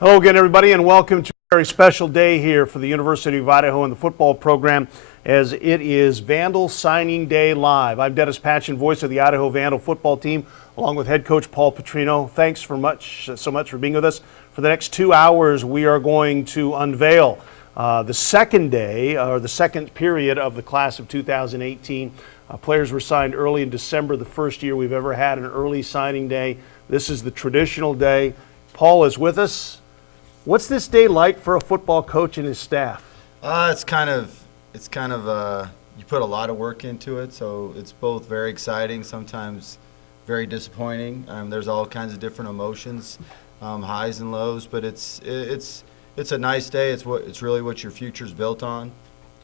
Hello again, everybody, and welcome to a very special day here for the University of Idaho and the football program, as it is Vandal Signing Day Live. I'm Dennis Patchen, voice of the Idaho Vandal football team, along with head coach Paul Petrino. Thanks so much for being with us. For the next 2 hours, we are going to unveil the second day, or the second period of the class of 2018. Players were signed early in December, the first year we've ever had an early signing day. This is the traditional day. Paul is with us. What's this day like for a football coach and his staff? It's kind of you put a lot of work into it, so it's both very exciting, sometimes very disappointing. There's all kinds of different emotions, highs and lows, but it's a nice day. It's really what your future's built on.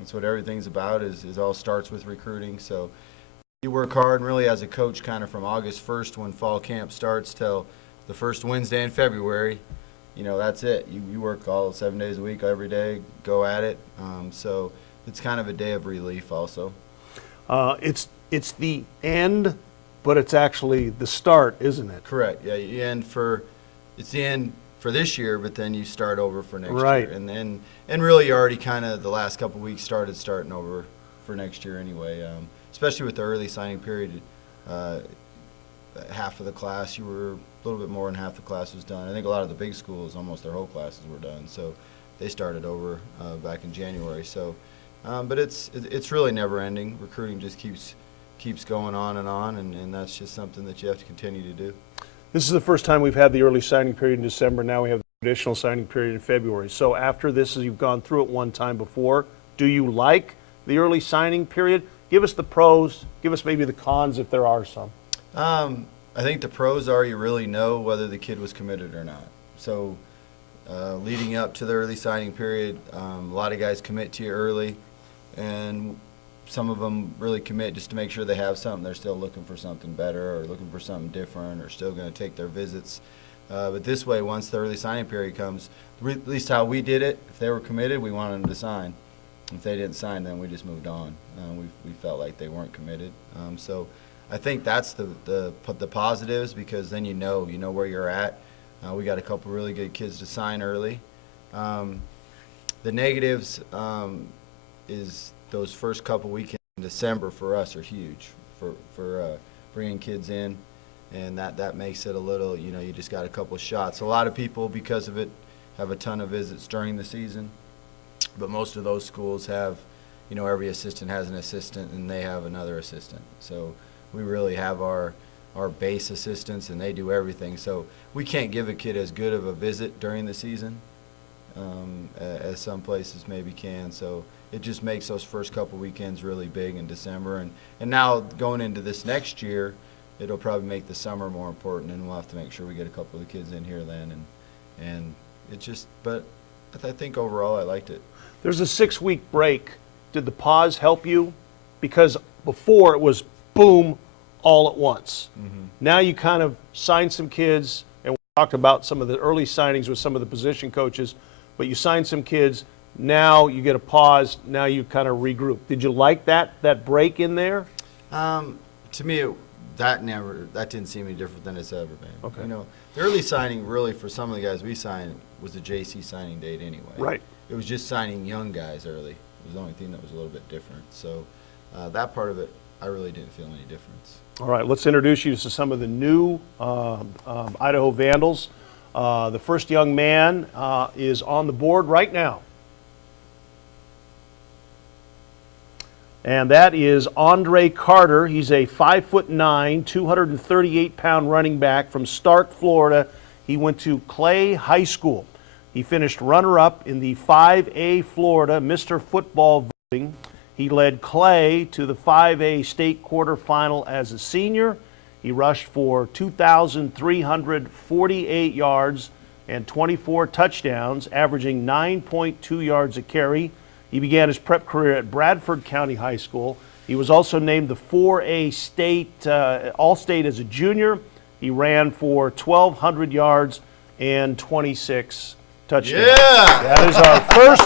It's what everything's about. Is all starts with recruiting. So you work hard, and really as a coach, kind of from August 1st when fall camp starts till the first Wednesday in February. You know, that's it. You work all 7 days a week, every day, go at it. So it's kind of a day of relief also. It's the end, but it's actually the start, isn't it? Correct. Yeah, it's the end for this year, but then you start over for next right. year. And really you already kind of the last couple of weeks starting over for next year anyway, especially with the early signing period. Half of the class, you were a little bit more than half the class was done. I think a lot of the big schools, almost their whole classes were done. So they started over back in January. So, but it's really never ending. Recruiting just keeps going on, and that's just something that you have to continue to do. This is the first time we've had the early signing period in December. Now we have the traditional signing period in February. So after this, as you've gone through it one time before, do you like the early signing period? Give us the pros. Give us maybe the cons if there are some. I think the pros are you really know whether the kid was committed or not. So leading up to the early signing period, a lot of guys commit to you early, and some of them really commit just to make sure they have something. They're still looking for something better or looking for something different or still going to take their visits. But this way, once the early signing period comes, at least how we did it, if they were committed, we wanted them to sign. If they didn't sign, then we just moved on. We felt like they weren't committed. So I think that's the positives, because then you know where you're at. We got a couple really good kids to sign early. The negatives is those first couple weekends in December for us are huge for bringing kids in, and that makes it a little, you just got a couple shots. A lot of people, because of it, have a ton of visits during the season, but most of those schools have, every assistant has an assistant and they have another assistant. So we really have our base assistants, and they do everything. So we can't give a kid as good of a visit during the season as some places maybe can. So it just makes those first couple weekends really big in December. And now going into this next year, it'll probably make the summer more important, and we'll have to make sure we get a couple of the kids in here then. And it just, but I think overall I liked it. There's a 6-week break. Did the pause help you? Because before it was boom, all at once. Mm-hmm. Now you kind of signed some kids, and we talked about some of the early signings with some of the position coaches, but you signed some kids. Now you get a pause. Now you kind of regroup. Did you like that break in there? To me, that didn't seem any different than it's ever been. Okay. The early signing really for some of the guys we signed was the JC signing date anyway. Right. It was just signing young guys early. It was the only thing that was a little bit different. So that part of it, I really didn't feel any difference. All right, let's introduce you to some of the new Idaho Vandals. The first young man is on the board right now. And that is Andre Carter. He's a 5'9", 238-pound running back from Stark, Florida. He went to Clay High School. He finished runner-up in the 5A Florida Mr. Football voting. He led Clay to the 5A state quarterfinal as a senior. He rushed for 2,348 yards and 24 touchdowns, averaging 9.2 yards a carry. He began his prep career at Bradford County High School. He was also named the 4A state All-State as a junior. He ran for 1,200 yards and 26 touchdowns. Yeah! That is our first.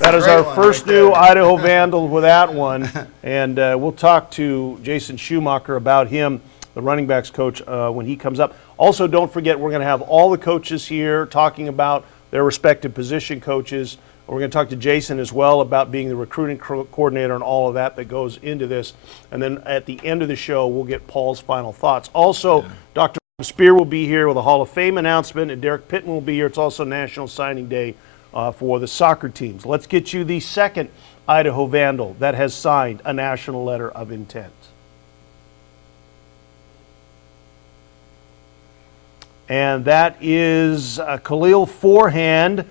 That is our first right new there. Idaho Vandal with that one. And we'll talk to Jason Schumacher about him, the running backs coach, when he comes up. Also, don't forget, we're going to have all the coaches here talking about their respective position coaches. We're going to talk to Jason as well about being the recruiting coordinator and all of that goes into this. And then at the end of the show, we'll get Paul's final thoughts. Also, Dr. Spear will be here with a Hall of Fame announcement, and Derek Pittman will be here. It's also National Signing Day for the soccer teams. Let's get you the second Idaho Vandal that has signed a national letter of intent. And that is Khalil Forehand.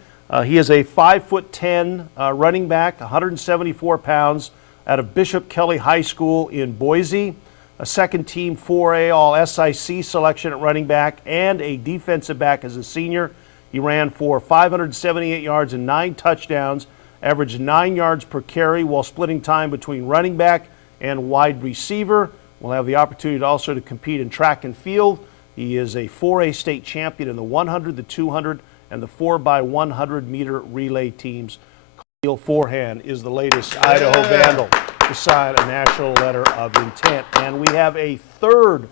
He is a 5'10" running back, 174 pounds, out of Bishop Kelly High School in Boise. A second-team 4A All-SIC selection at running back and a defensive back as a senior. He ran for 578 yards and 9 touchdowns, averaged 9 yards per carry while splitting time between running back and wide receiver. We'll have the opportunity also to compete in track and field. He is a 4A state champion in the 100, the 200, and the 4x100 meter relay teams. Khalil Forehand is the latest Idaho Vandal to sign a national letter of intent. And we have a third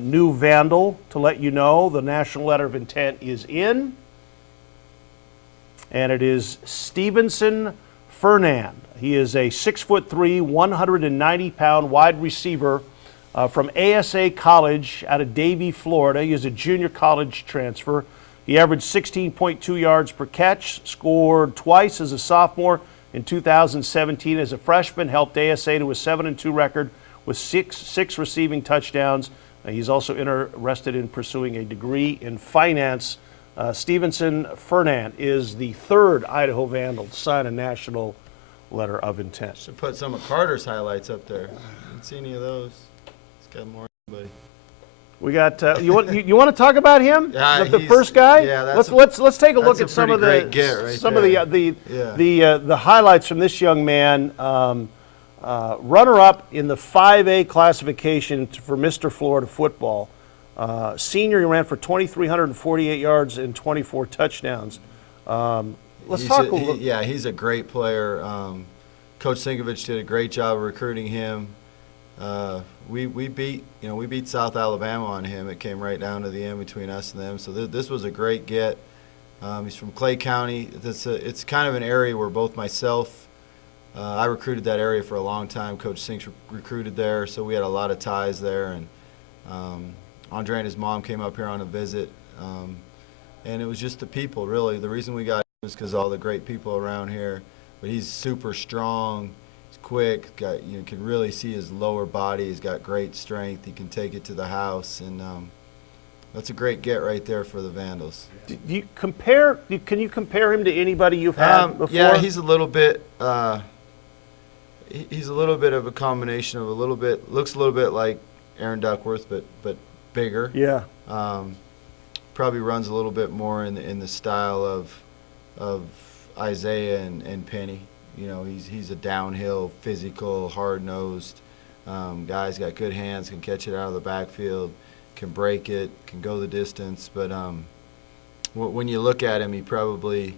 new Vandal to let you know the national letter of intent is in. And it is Stevenson Fernand. He is a 6'3", 190-pound wide receiver from ASA College out of Davie, Florida. He is a junior college transfer. He averaged 16.2 yards per catch, scored twice as a sophomore in 2017 as a freshman, helped ASA to a 7-2 record with six receiving touchdowns. He's also interested in pursuing a degree in finance. Stevenson Fernand is the third Idaho Vandal to sign a national letter of intent. Should put some of Carter's highlights up there. Didn't see any of those. He's got more than anybody. We got you want to talk about him? Yeah, the first guy. Yeah, let's take a look at some of the the highlights from this young man. Runner-up in the 5A classification for Mr. Florida football. Senior, he ran for 2,348 yards and 24 touchdowns. Let's talk a little. Yeah, he's a great player. Coach Sinkovich did a great job of recruiting him. We beat South Alabama on him. It came right down to the end between us and them. So this was a great get. He's from Clay County. It's kind of an area where both myself, I recruited that area for a long time. Coach Sinks recruited there, so we had a lot of ties there. And Andre and his mom came up here on a visit, and it was just the people, really. The reason we got him was because all the great people around here. But he's super strong. He's quick. You can really see his lower body. He's got great strength. He can take it to the house, and that's a great get right there for the Vandals. Can you compare him to anybody you've had before? Yeah, he's a little bit. He's a little bit of a combination of looks a little bit like Aaron Duckworth, but bigger. Yeah. Probably runs a little bit more in the style of Isaiah and Penny. You know, he's a downhill, physical, hard-nosed guy. He's got good hands, can catch it out of the backfield, can break it, can go the distance. But when you look at him, he probably's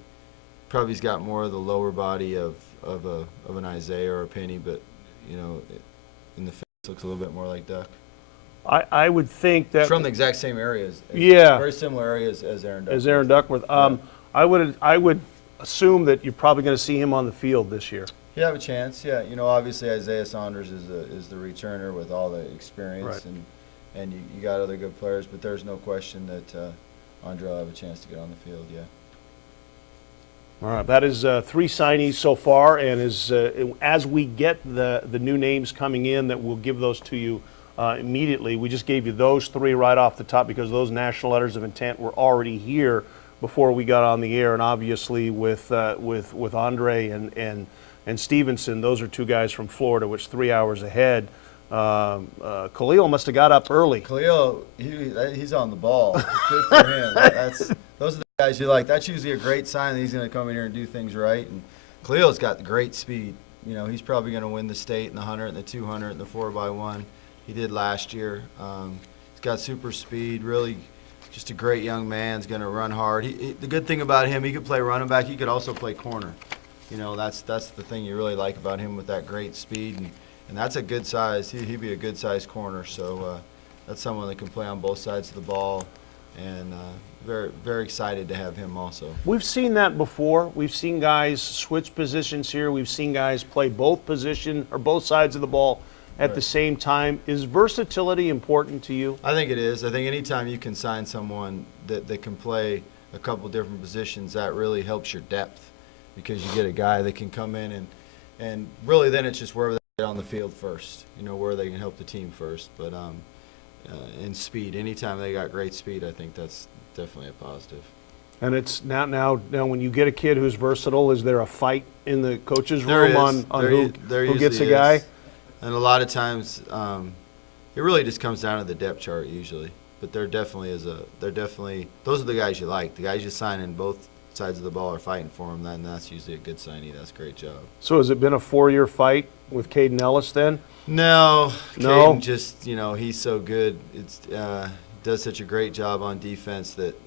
got more of the lower body of an Isaiah or a Penny, but you know, in the face looks a little bit more like Duck. I would think that from the exact same areas. Yeah, very similar areas as Aaron Duckworth. As Aaron Duckworth. I would assume that you're probably going to see him on the field this year. You have a chance, yeah. You know, obviously Isaiah Saunders is the returner with all the experience, right. and you got other good players, but there's no question that Andre will have a chance to get on the field, yeah. All right, that is 3 signees so far, and as we get the new names coming in, that we'll give those to you immediately. We just gave you those 3 right off the top because those national letters of intent were already here before we got on the air, and obviously with Andre and Stevenson, those are 2 guys from Florida, which 3 hours ahead. Khalil must have got up early. Khalil, he's on the ball. Good for him. Those are the guys you like. That's usually a great sign that he's going to come in here and do things right. And Khalil's got great speed. You know, he's probably going to win the state in the 100 and the 200 and the 4x1. He did last year. He's got super speed, really just a great young man. He's going to run hard. The good thing about him, he could play running back. He could also play corner. You know, that's the thing you really like about him with that great speed. And that's a good size. He'd be a good size corner. So that's someone that can play on both sides of the ball. and very, very excited to have him also. We've seen that before. We've seen guys switch positions here. We've seen guys play both position or both sides of the ball at the same time. Is versatility important to you? I think it is. I think anytime you can sign someone that can play a couple different positions, that really helps your depth, because you get a guy that can come in and really then it's just wherever they get on the field first, where they can help the team first. But in speed, anytime they got great speed, I think that's definitely a positive. And it's now when you get a kid who's versatile, is there a fight in the coach's There room is. on There who gets a usually guy? is. And a lot of times, it really just comes down to the depth chart usually. But those are the guys you like. The guys you sign in both sides of the ball are fighting for them, then that's usually a good signee. That's a great job. So has it been a 4-year fight with Caden Ellis then? No. No? Caden just, he's so good. It's does such a great job on defense that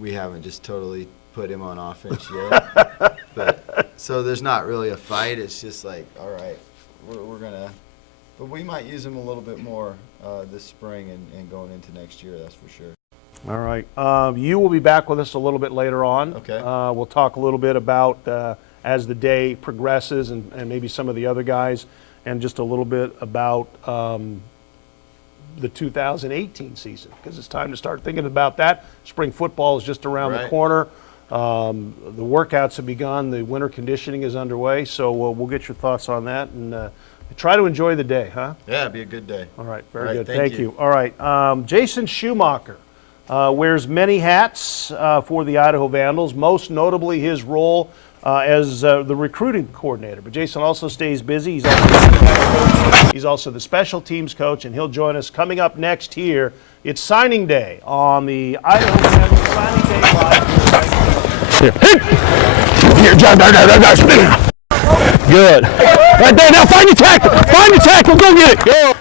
we haven't just totally put him on offense yet. So there's not really a fight. It's just like, all right, we're going to – but we might use him a little bit more this spring and going into next year, that's for sure. All right. You will be back with us a little bit later on. Okay. We'll talk a little bit about as the day progresses and maybe some of the other guys, and just a little bit about the 2018 season, because it's time to start thinking about that. Spring football is just around the corner. The workouts have begun. The winter conditioning is underway. So we'll get your thoughts on that and try to enjoy the day, huh? Yeah, it'd be a good day. All right, very good. Thank you. All right, Jason Schumacher wears many hats for the Idaho Vandals, most notably his role as the recruiting coordinator. But Jason also stays busy. He's also the special teams coach, and he'll join us coming up next here. It's signing day on the Idaho Vandals Signing Day Live. Here, drive. Good. Right there. Now find your tackle. Find your tackle. Go get it. Go.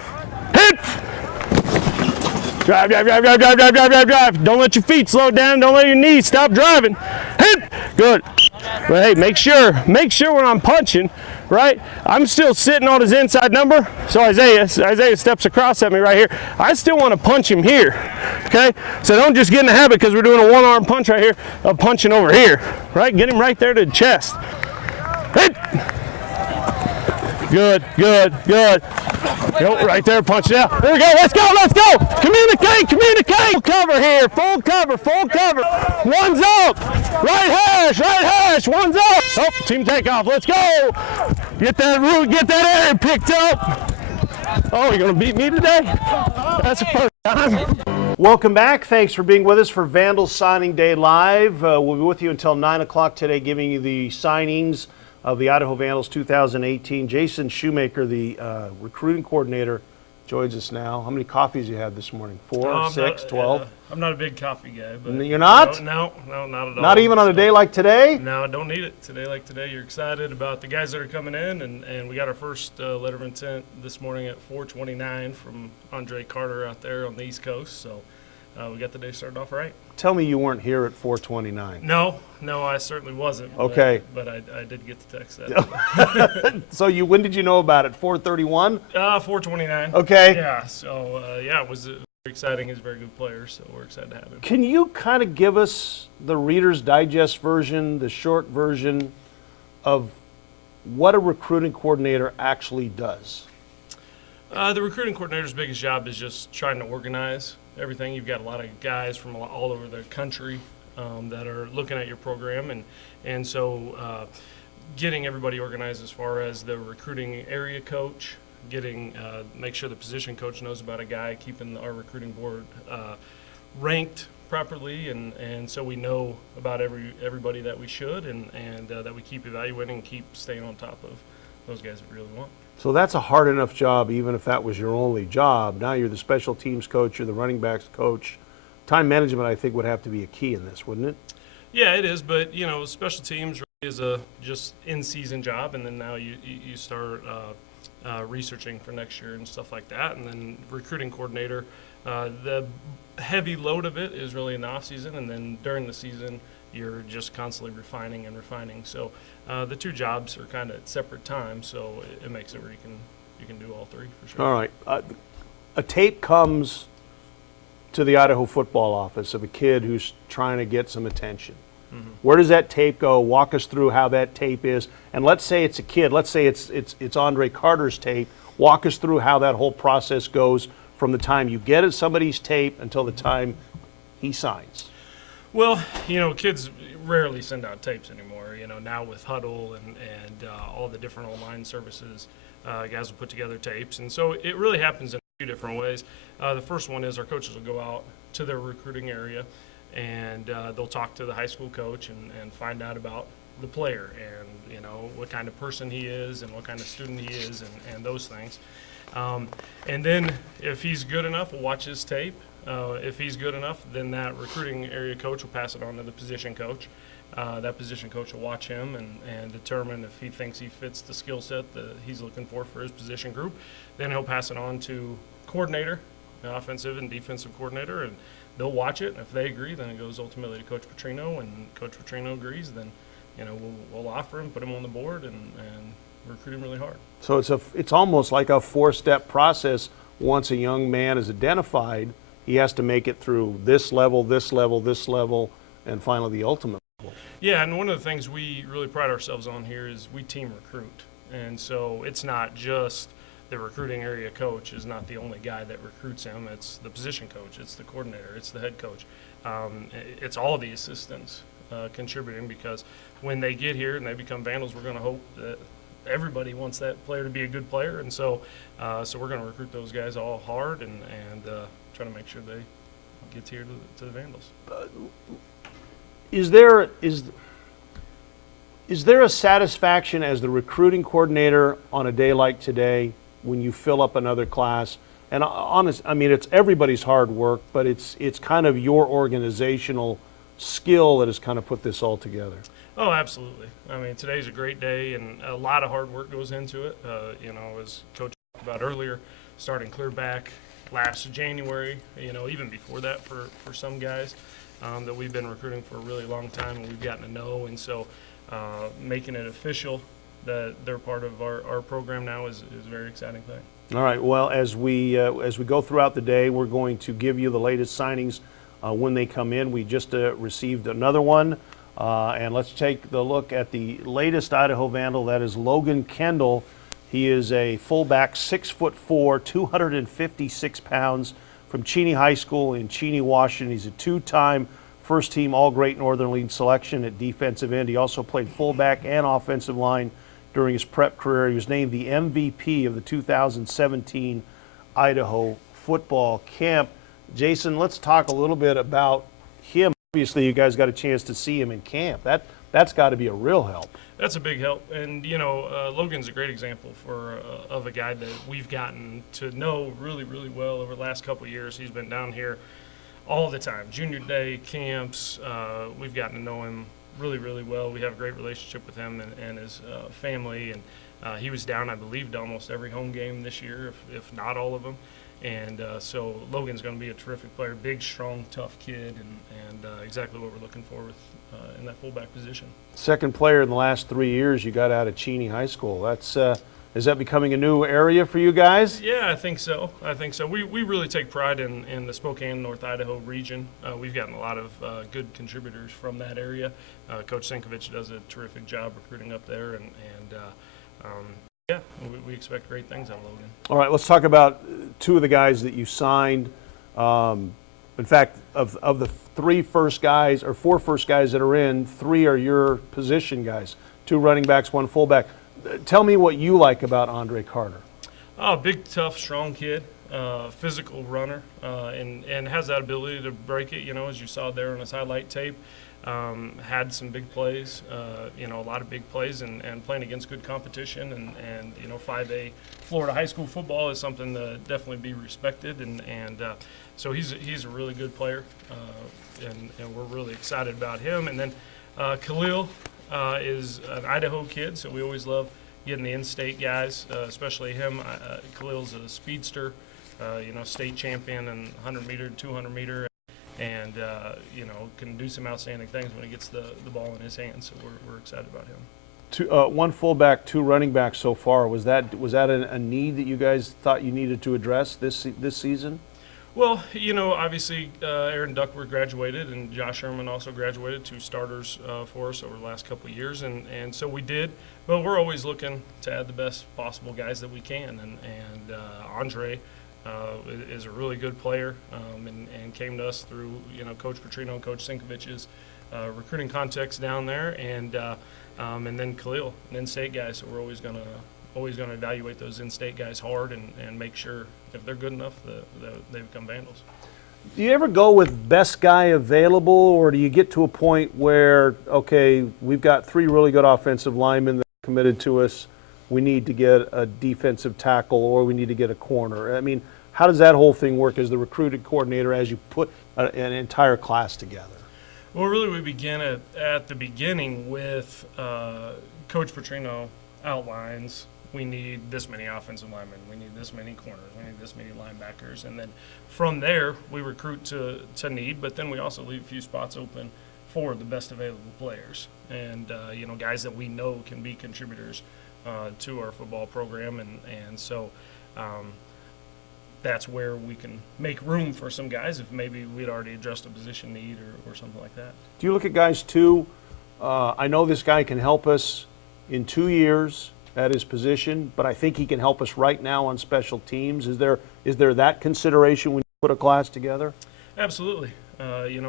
Hit. Drive. Don't let your feet slow down. Don't let your knees stop driving. Hit. Good. But hey, make sure when I'm punching, right, I'm still sitting on his inside number. So Isaiah steps across at me right here. I still want to punch him here, okay? So don't just get in the habit, because we're doing a one-arm punch right here, of punching over here, right? Get him right there to the chest. Hit. Good. Go right there, punch it out. There we go, let's go. Communicate. Full cover. One's up. Right hash, one's up. Oh, team takeoff, let's go. Get that air picked up. Oh, you're gonna beat me today? That's the first time. Welcome back. Thanks for being with us for Vandal Signing Day Live. We'll be with you until 9 o'clock today, giving you the signings of the Idaho Vandals 2018. Jason Shoemaker, the recruiting coordinator, joins us now. How many coffees you had this morning? 4, 6, 12? I'm not a big coffee guy. But You're not? No, not at all. Not even on a day like today? No, I don't need it. Today like today, you're excited about the guys that are coming in, and we got our first letter of intent this morning at 4:29 from Andre Carter out there on the East Coast. So we got the day started off right. Tell me you weren't here at 4:29. No, I certainly wasn't. Okay. But I did get the text that. So when did you know about it? 4:31? 4:29. Okay. Yeah. So it was very exciting. He's a very good player, so we're excited to have him. Can you kind of give us the Reader's Digest version, the short version of what a recruiting coordinator actually does? The recruiting coordinator's biggest job is just trying to organize everything. You've got a lot of guys from all over the country that are looking at your program, and so getting everybody organized as far as the recruiting area coach, make sure the position coach knows about a guy, keeping our recruiting board ranked properly, and so we know about everybody that we should, and that we keep evaluating and keep staying on top of those guys that we really want. So that's a hard enough job, even if that was your only job. Now you're the special teams coach, you're the running backs coach. Time management, I think, would have to be a key in this, wouldn't it? Yeah, it is, but special teams really is a just in-season job, and then now you start researching for next year and stuff like that, and then recruiting coordinator, the heavy load of it is really in the off season, and then during the season you're just constantly refining. So the two jobs are kind of at separate times, so it makes it where you can do all three for sure. All right. A tape comes to the Idaho football office of a kid who's trying to get some attention. Where does that tape go? Walk us through how that tape is. And let's say it's a kid. Let's say it's Andre Carter's tape. Walk us through how that whole process goes from the time you get somebody's tape until the time he signs. Well, kids rarely send out tapes anymore. Now with Huddle and all the different online services, guys will put together tapes. And so it really happens in a few different ways. The first one is our coaches will go out to their recruiting area, and they'll talk to the high school coach and find out about the player and what kind of person he is and what kind of student he is and those things. And then if he's good enough, we'll watch his tape. If he's good enough, then that recruiting area coach will pass it on to the position coach. That position coach will watch him and determine if he thinks he fits the skill set that he's looking for his position group. Then he'll pass it on to coordinator, the offensive and defensive coordinator, and they'll watch it. And if they agree, then it goes ultimately to Coach Petrino, and Coach Petrino agrees, then we'll offer him, put him on the board, and recruit him really hard. So it's almost like a 4-step process. Once a young man is identified, he has to make it through this level, this level, this level, and finally the ultimate level. Yeah, and one of the things we really pride ourselves on here is we team recruit. And so it's not just the recruiting area coach is not the only guy that recruits him. It's the position coach, it's the coordinator, it's the head coach. It's all the assistants contributing, because when they get here and they become Vandals, we're going to hope that everybody wants that player to be a good player. And so we're going to recruit those guys all hard and try to make sure they get here to the Vandals. Is there a satisfaction as the recruiting coordinator on a day like today when you fill up another class? And it's everybody's hard work, but it's kind of your organizational skill that has kind of put this all together. Oh, absolutely. Today's a great day, and a lot of hard work goes into it. As Coach talked about earlier, starting clear back last January, even before that for some guys that we've been recruiting for a really long time and we've gotten to know. And so making it official that they're part of our program now is a very exciting thing. All right. Well, as we go throughout the day, we're going to give you the latest signings when they come in. We just received another one. And let's take the look at the latest Idaho Vandal. That is Logan Kendall. He is a fullback, 6'4", 256 pounds, from Cheney High School in Cheney, Washington. He's a 2-time first-team All-Great Northern League selection at defensive end. He also played fullback and offensive line during his prep career. He was named the MVP of the 2017 Idaho football camp. Jason, let's talk a little bit about him. Obviously, you guys got a chance to see him in camp. That's got to be a real help. That's a big help, and Logan's a great example of a guy that we've gotten to know really, really well over the last couple of years. He's been down here all the time, junior day camps. We've gotten to know him really, really well. We have a great relationship with him and his family, and he was down, I believe, to almost every home game this year, if not all of them. And so Logan's going to be a terrific player, big, strong, tough kid, and exactly what we're looking for in that fullback position. Second player in the last 3 years you got out of Cheney High School. Is that becoming a new area for you guys? Yeah, I think so. We really take pride in the Spokane, North Idaho region. We've gotten a lot of good contributors from that area. Coach Sinkovich does a terrific job recruiting up there, and yeah, we expect great things out of Logan. All right, let's talk about two of the guys that you signed. In fact, of the four first guys that are in, 3 are your position guys, 2 running backs, 1 fullback. Tell me what you like about Andre Carter. Oh, big, tough, strong kid, physical runner, and has that ability to break it, as you saw there on his highlight tape. Had some big plays, a lot of big plays, and playing against good competition, and 5A Florida high school football is something to definitely be respected, and so he's a really good player, and we're really excited about him. And then Khalil is an Idaho kid, so we always love getting the in-state guys, especially him. Khalil's a speedster, state champion in 100-meter, 200-meter. And can do some outstanding things when he gets the ball in his hands. So we're excited about him. 1 fullback, 2 running backs so far. Was that a need that you guys thought you needed to address this season? Well, obviously Aaron Duckworth graduated and Josh Sherman also graduated, 2 starters for us over the last couple of years, and so we did. But we're always looking to add the best possible guys that we can, and Andre is a really good player, and came to us through Coach Petrino and Coach Sinkovich's recruiting context down there, and then Khalil, an in-state guy. So we're always gonna evaluate those in-state guys hard and make sure if they're good enough that they become Vandals. Do you ever go with best guy available, or do you get to a point where, okay, we've got 3 really good offensive linemen that are committed to us, we need to get a defensive tackle or we need to get a corner? I mean, how does that whole thing work as the recruiting coordinator as you put an entire class together? Well, really, we begin at the beginning with Coach Petrino outlines, we need this many offensive linemen, we need this many corners, we need this many linebackers, and then from there we recruit to need, but then we also leave a few spots open for the best available players, and guys that we know can be contributors to our football program, and so that's where we can make room for some guys if maybe we'd already addressed a position need or something like that. Do you look at guys too, I know this guy can help us in 2 years at his position, but I think he can help us right now on special teams? Is there that consideration when you put a class together? Absolutely.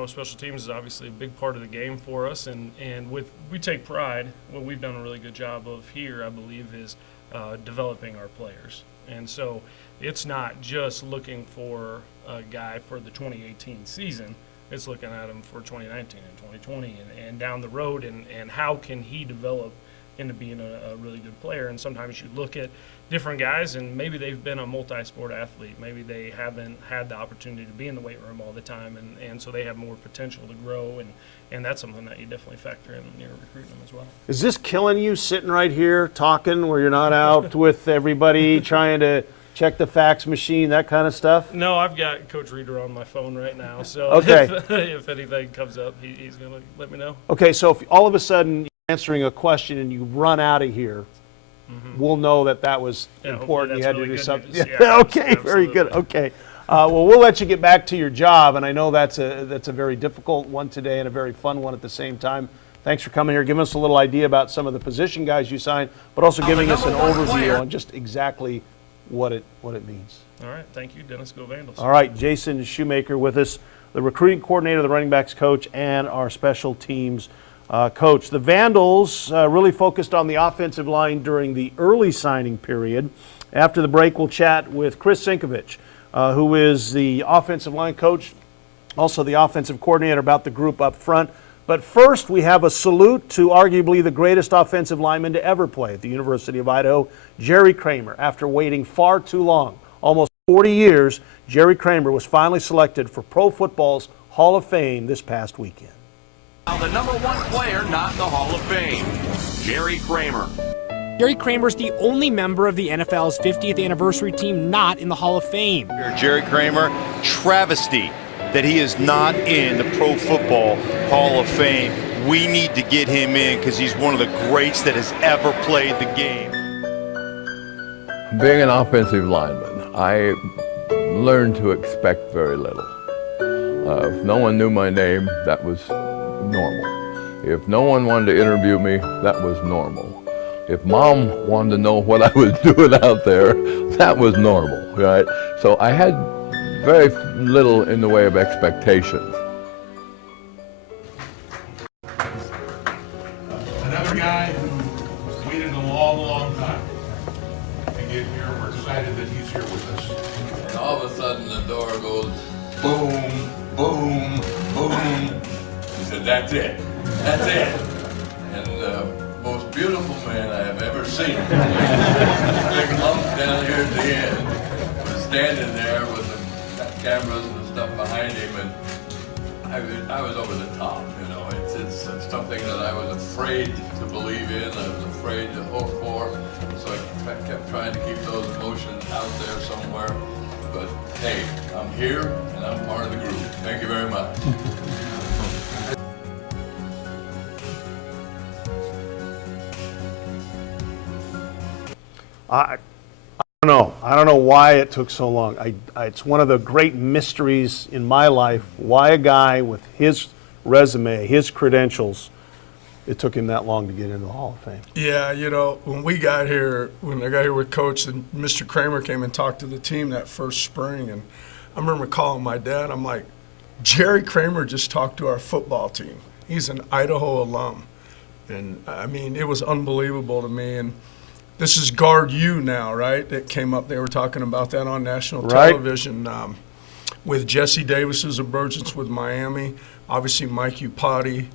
Special teams is obviously a big part of the game for us, and we take pride. What we've done a really good job of here, I believe, is developing our players. And so it's not just looking for a guy for the 2018 season. It's looking at him for 2019 and 2020 and down the road, and how can he develop into being a really good player. And sometimes you look at different guys and maybe they've been a multi-sport athlete. Maybe they haven't had the opportunity to be in the weight room all the time, and so they have more potential to grow, and that's something that you definitely factor in when you're recruiting them as well. Is this killing you sitting right here talking where you're not out with everybody trying to check the fax machine, that kind of stuff? No, I've got Coach Reeder on my phone right now, so Okay. if anything comes up, he's going to let me know. Okay, so if all of a sudden you're answering a question and you run out of here, we'll know that was important. You had to do something. News. Yeah. Yeah, Okay, very good. Okay. Well, we'll let you get back to your job, and I know that's a very difficult one today and a very fun one at the same time. Thanks for coming here, giving us a little idea about some of the position guys you signed, but also giving us an overview on just exactly what it means. All right, thank you, Dennis. Go Vandals. All right, Jason Shoemaker with us, the recruiting coordinator, the running backs coach, and our special teams coach. The Vandals really focused on the offensive line during the early signing period. After the break, we'll chat with Chris Sinkovich, who is the offensive line coach, also the offensive coordinator, about the group up front. But first, we have a salute to arguably the greatest offensive lineman to ever play at the University of Idaho, Jerry Kramer. After waiting far too long, almost 40 years, Jerry Kramer was finally selected for Pro Football's Hall of Fame this past weekend. Now the number 1 player not in the Hall of Fame, Jerry Kramer. Jerry Kramer's the only member of the NFL's 50th anniversary team not in the Hall of Fame. Jerry Kramer, travesty that he is not in the Pro Football Hall of Fame. We need to get him in because he's one of the greats that has ever played the game. Being an offensive lineman, I learned to expect very little. If no one knew my name, that was normal. If no one wanted to interview me, that was normal. If Mom wanted to know what I was doing out there, that was normal, right? So I had very little in the way of expectations. Another guy who waited a long time to get here. We're excited that he's here with us. And all of a sudden the door goes boom, boom, boom. He said, "That's it. That's it." And the most beautiful man I have ever seen, big lump down here at the end, was standing there with the cameras and stuff behind him, and I was over the top, you know. It's something that I was afraid to believe in, I was afraid to hope for, so I kept trying to keep those emotions out there somewhere. But hey, I'm here, and I'm part of the group. Thank you very much. I I don't know why it took so long. It's one of the great mysteries in my life why a guy with his resume, his credentials, it took him that long to get into the Hall of Fame. Yeah, you know, when I got here with Coach, and Mr. Kramer came and talked to the team that first spring, and I remember calling my dad. I'm like, Jerry Kramer just talked to our football team. He's an Idaho alum. And, I mean, it was unbelievable to me. And this is Guard U now, right? That came up. They were talking about that on national television with Jesse Davis's emergence with Miami. Obviously, Mike Upati,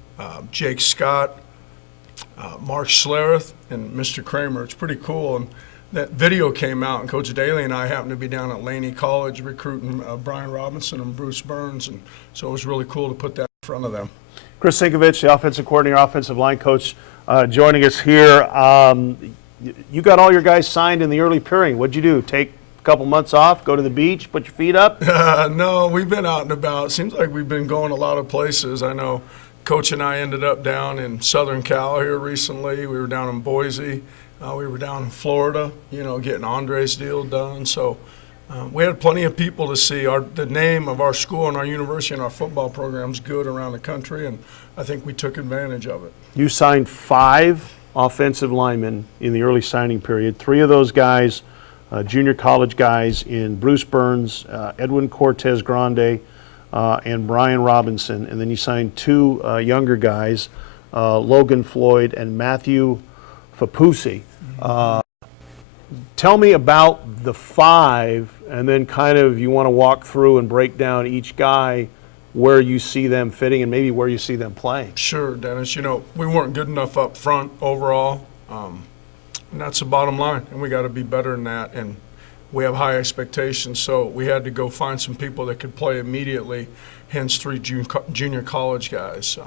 Jake Scott, Mark Schlereth, and Mr. Kramer. It's pretty cool. And that video came out, and Coach Daly and I happened to be down at Laney College recruiting Brian Robinson and Bruce Burns. And so it was really cool to put that in front of them. Chris Sinkovich, the offensive coordinator, offensive line coach, joining us here. You got all your guys signed in the early period. What'd you do? Take a couple months off, go to the beach, put your feet up? No, we've been out and about. Seems like we've been going a lot of places. I know Coach and I ended up down in Southern Cal here recently. We were down in Boise. We were down in Florida, you know, getting Andre's deal done. So we had plenty of people to see. The name of our school and our university and our football program's good around the country, and I think we took advantage of it. You signed 5 offensive linemen in the early signing period. 3 of those guys, junior college guys in Bruce Burns, Edwin Cortez Grande, and Brian Robinson. And then you signed 2 younger guys, Logan Floyd and Matthew Fapusi. Tell me about the 5, and then kind of you want to walk through and break down each guy, where you see them fitting and maybe where you see them playing. Sure, Dennis. You know, we weren't good enough up front overall, and that's the bottom line, and we got to be better than that, and we have high expectations, so we had to go find some people that could play immediately, hence 3 junior college guys.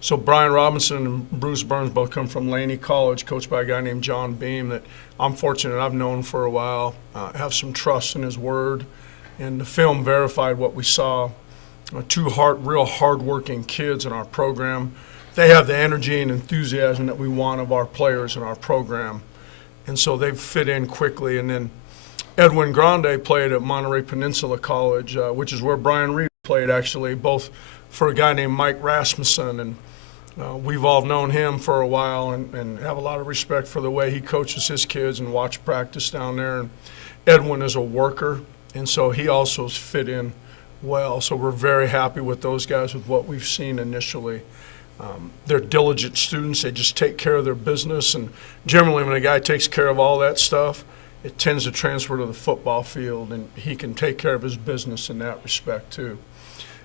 So Brian Robinson and Bruce Burns both come from Laney College, coached by a guy named John Beam that I'm fortunate I've known for a while, have some trust in his word, and the film verified what we saw. 2 real hard-working kids in our program. They have the energy and enthusiasm that we want of our players in our program, and so they've fit in quickly. And then Edwin Grande played at Monterey Peninsula College, which is where Brian Reed played, actually, both for a guy named Mike Rasmussen, and we've all known him for a while and have a lot of respect for the way he coaches his kids and watch practice down there. And Edwin is a worker, and so he also has fit in well. So we're very happy with those guys with what we've seen initially. They're diligent students. They just take care of their business. And generally when a guy takes care of all that stuff, it tends to transfer to the football field, and he can take care of his business in that respect too.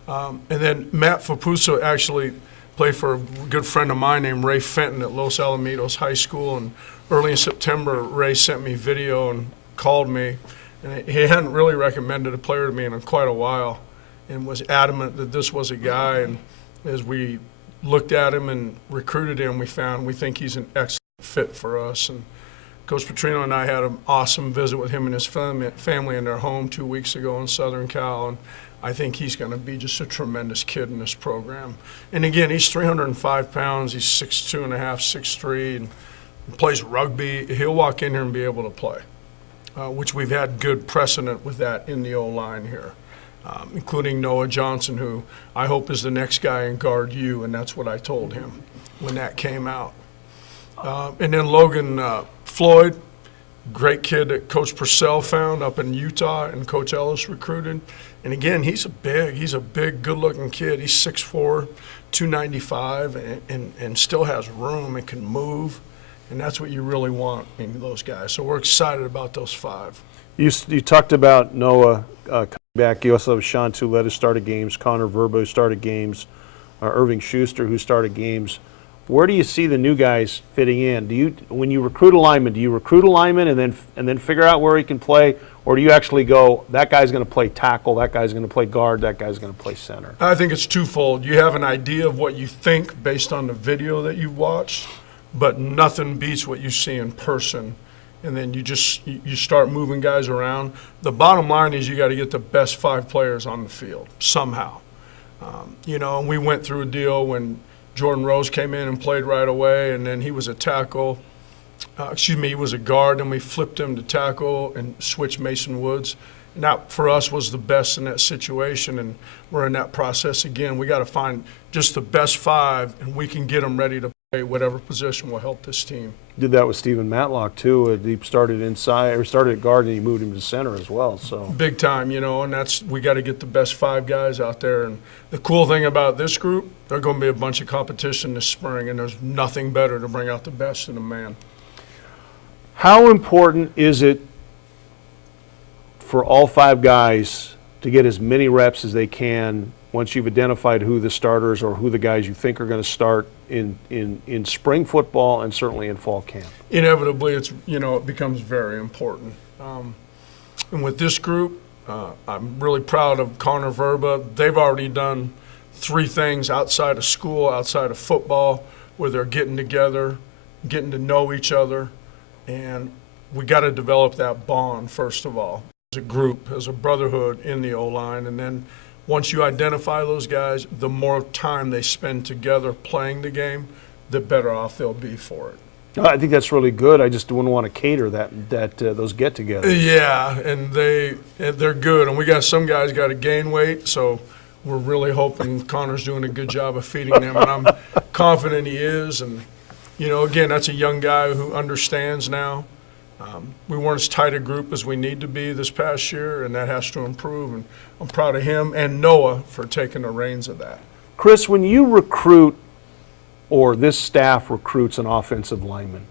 And then Matt Fapuso actually played for a good friend of mine named Ray Fenton at Los Alamitos High School. And early in September, Ray sent me video and called me. And he hadn't really recommended a player to me in quite a while, and was adamant that this was a guy. And as we looked at him and recruited him, we think he's an excellent fit for us. And Coach Petrino and I had an awesome visit with him and his family in their home 2 weeks ago in Southern Cal, and I think he's going to be just a tremendous kid in this program. And again, he's 305 pounds. He's 6'2 and a half, 6'3", and plays rugby. He'll walk in here and be able to play, which we've had good precedent with that in the O-line here, including Noah Johnson, who I hope is the next guy in Guard U, and that's what I told him when that came out. And then Logan Floyd, great kid that Coach Purcell found up in Utah and Coach Ellis recruited. And again, he's a big, good-looking kid. He's 6'4", 295, and still has room and can move. And that's what you really want in those guys. So we're excited about those 5. You talked about Noah coming back. You also have Sean Toulette who started games, Connor Verba who started games, Irving Schuster who started games. Where do you see the new guys fitting in? When you recruit a lineman, do you recruit a lineman and then figure out where he can play, or do you actually go, that guy's going to play tackle, that guy's going to play guard, that guy's going to play center? I think it's twofold. You have an idea of what you think based on the video that you've watched, but nothing beats what you see in person. And then you start moving guys around. The bottom line is you got to get the best 5 players on the field somehow. And we went through a deal when Jordan Rose came in and played right away, and then he was a tackle. he was a guard, and we flipped him to tackle and switched Mason Woods. And that, for us, was the best in that situation, and we're in that process again. We got to find just the best 5, and we can get them ready to play whatever position will help this team. Did that with Stephen Matlock too. He started inside, or started at guard, and he moved him to center as well. So big time, and we got to get the best 5 guys out there. And the cool thing about this group, they're going to be a bunch of competition this spring, and there's nothing better to bring out the best in a man. how important is it for all 5 guys to get as many reps as they can once you've identified who the starters or who the guys you think are going to start in spring football and certainly in fall camp? Inevitably, it becomes very important. And with this group, I'm really proud of Connor Verba. They've already done 3 things outside of school, outside of football, where they're getting together, getting to know each other, and we got to develop that bond first of all, as a group, as a brotherhood in the O-line, and then once you identify those guys, the more time they spend together playing the game, the better off they'll be for it. I think that's really good. I just wouldn't want to cater those get-togethers. Yeah, and they're good, and we got some guys got to gain weight, so we're really hoping Connor's doing a good job of feeding them, and I'm confident he is. And again, that's a young guy who understands now. We weren't as tight a group as we need to be this past year, and that has to improve. And I'm proud of him and Noah for taking the reins of that. Chris, when you recruit, or this staff recruits an offensive lineman,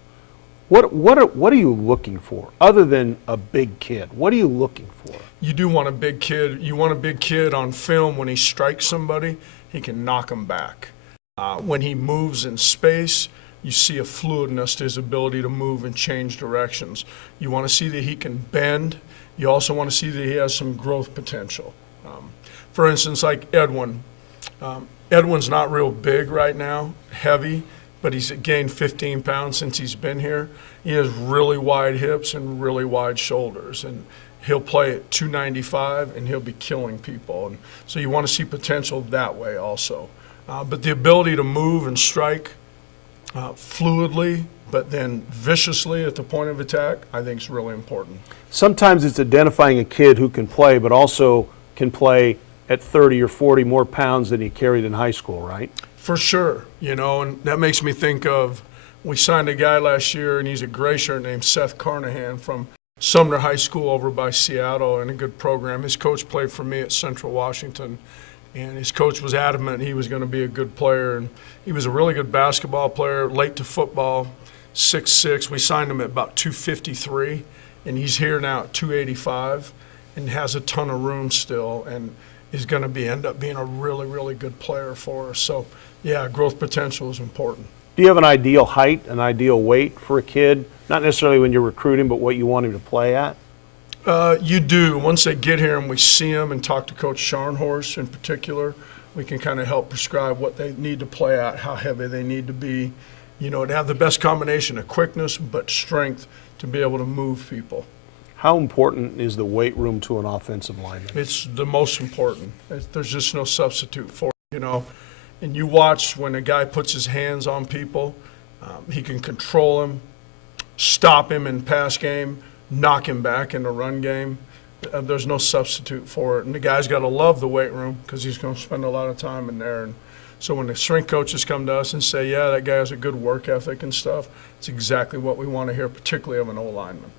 what are you looking for other than a big kid? What are you looking for? You do want a big kid. You want a big kid on film. When he strikes somebody, he can knock them back. When he moves in space, you see a fluidness to his ability to move and change directions. You want to see that he can bend. You also want to see that he has some growth potential. For instance, like Edwin. Edwin's not real big right now, heavy, but he's gained 15 pounds since he's been here. He has really wide hips and really wide shoulders, and he'll play at 295, and he'll be killing people. And so you want to see potential that way also. But the ability to move and strike fluidly, but then viciously at the point of attack, I think is really important. Sometimes it's identifying a kid who can play, but also can play at 30 or 40 more pounds than he carried in high school, right? For sure, and that makes me think of, we signed a guy last year, and he's a gray shirt named Seth Carnahan from Sumner High School over by Seattle, and a good program. His coach played for me at Central Washington, and his coach was adamant he was going to be a good player, and he was a really good basketball player, late to football, 6'6". We signed him at about 253, and he's here now at 285, and has a ton of room still, and is going to end up being a really, really good player for us. So, yeah, growth potential is important. Do you have an ideal height, an ideal weight for a kid? Not necessarily when you're recruiting, but what you want him to play at? You do. Once they get here and we see them and talk to Coach Scharnhorst in particular, we can kind of help prescribe what they need to play at, how heavy they need to be, to have the best combination of quickness but strength to be able to move people. How important is the weight room to an offensive lineman? It's the most important. There's just no substitute for it, And you watch when a guy puts his hands on people, he can control him, stop him in pass game, knock him back in the run game. There's no substitute for it. And the guy's got to love the weight room because he's going to spend a lot of time in there. And so when the strength coaches come to us and say, yeah, that guy has a good work ethic and stuff, it's exactly what we want to hear, particularly of an O-lineman.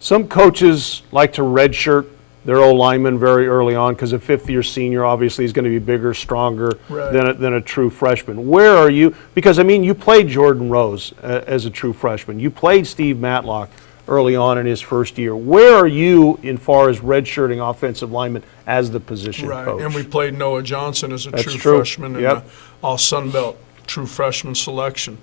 Some coaches like to redshirt their O-lineman very early on because a fifth-year senior obviously is going to be bigger, stronger than a true freshman. Where are you? Because, you played Jordan Rose as a true freshman. You played Steve Matlock early on in his first year. Where are you in far as redshirting offensive linemen as the position coach? And we played Noah Johnson as a true freshman in the All Sun Belt true freshman selection.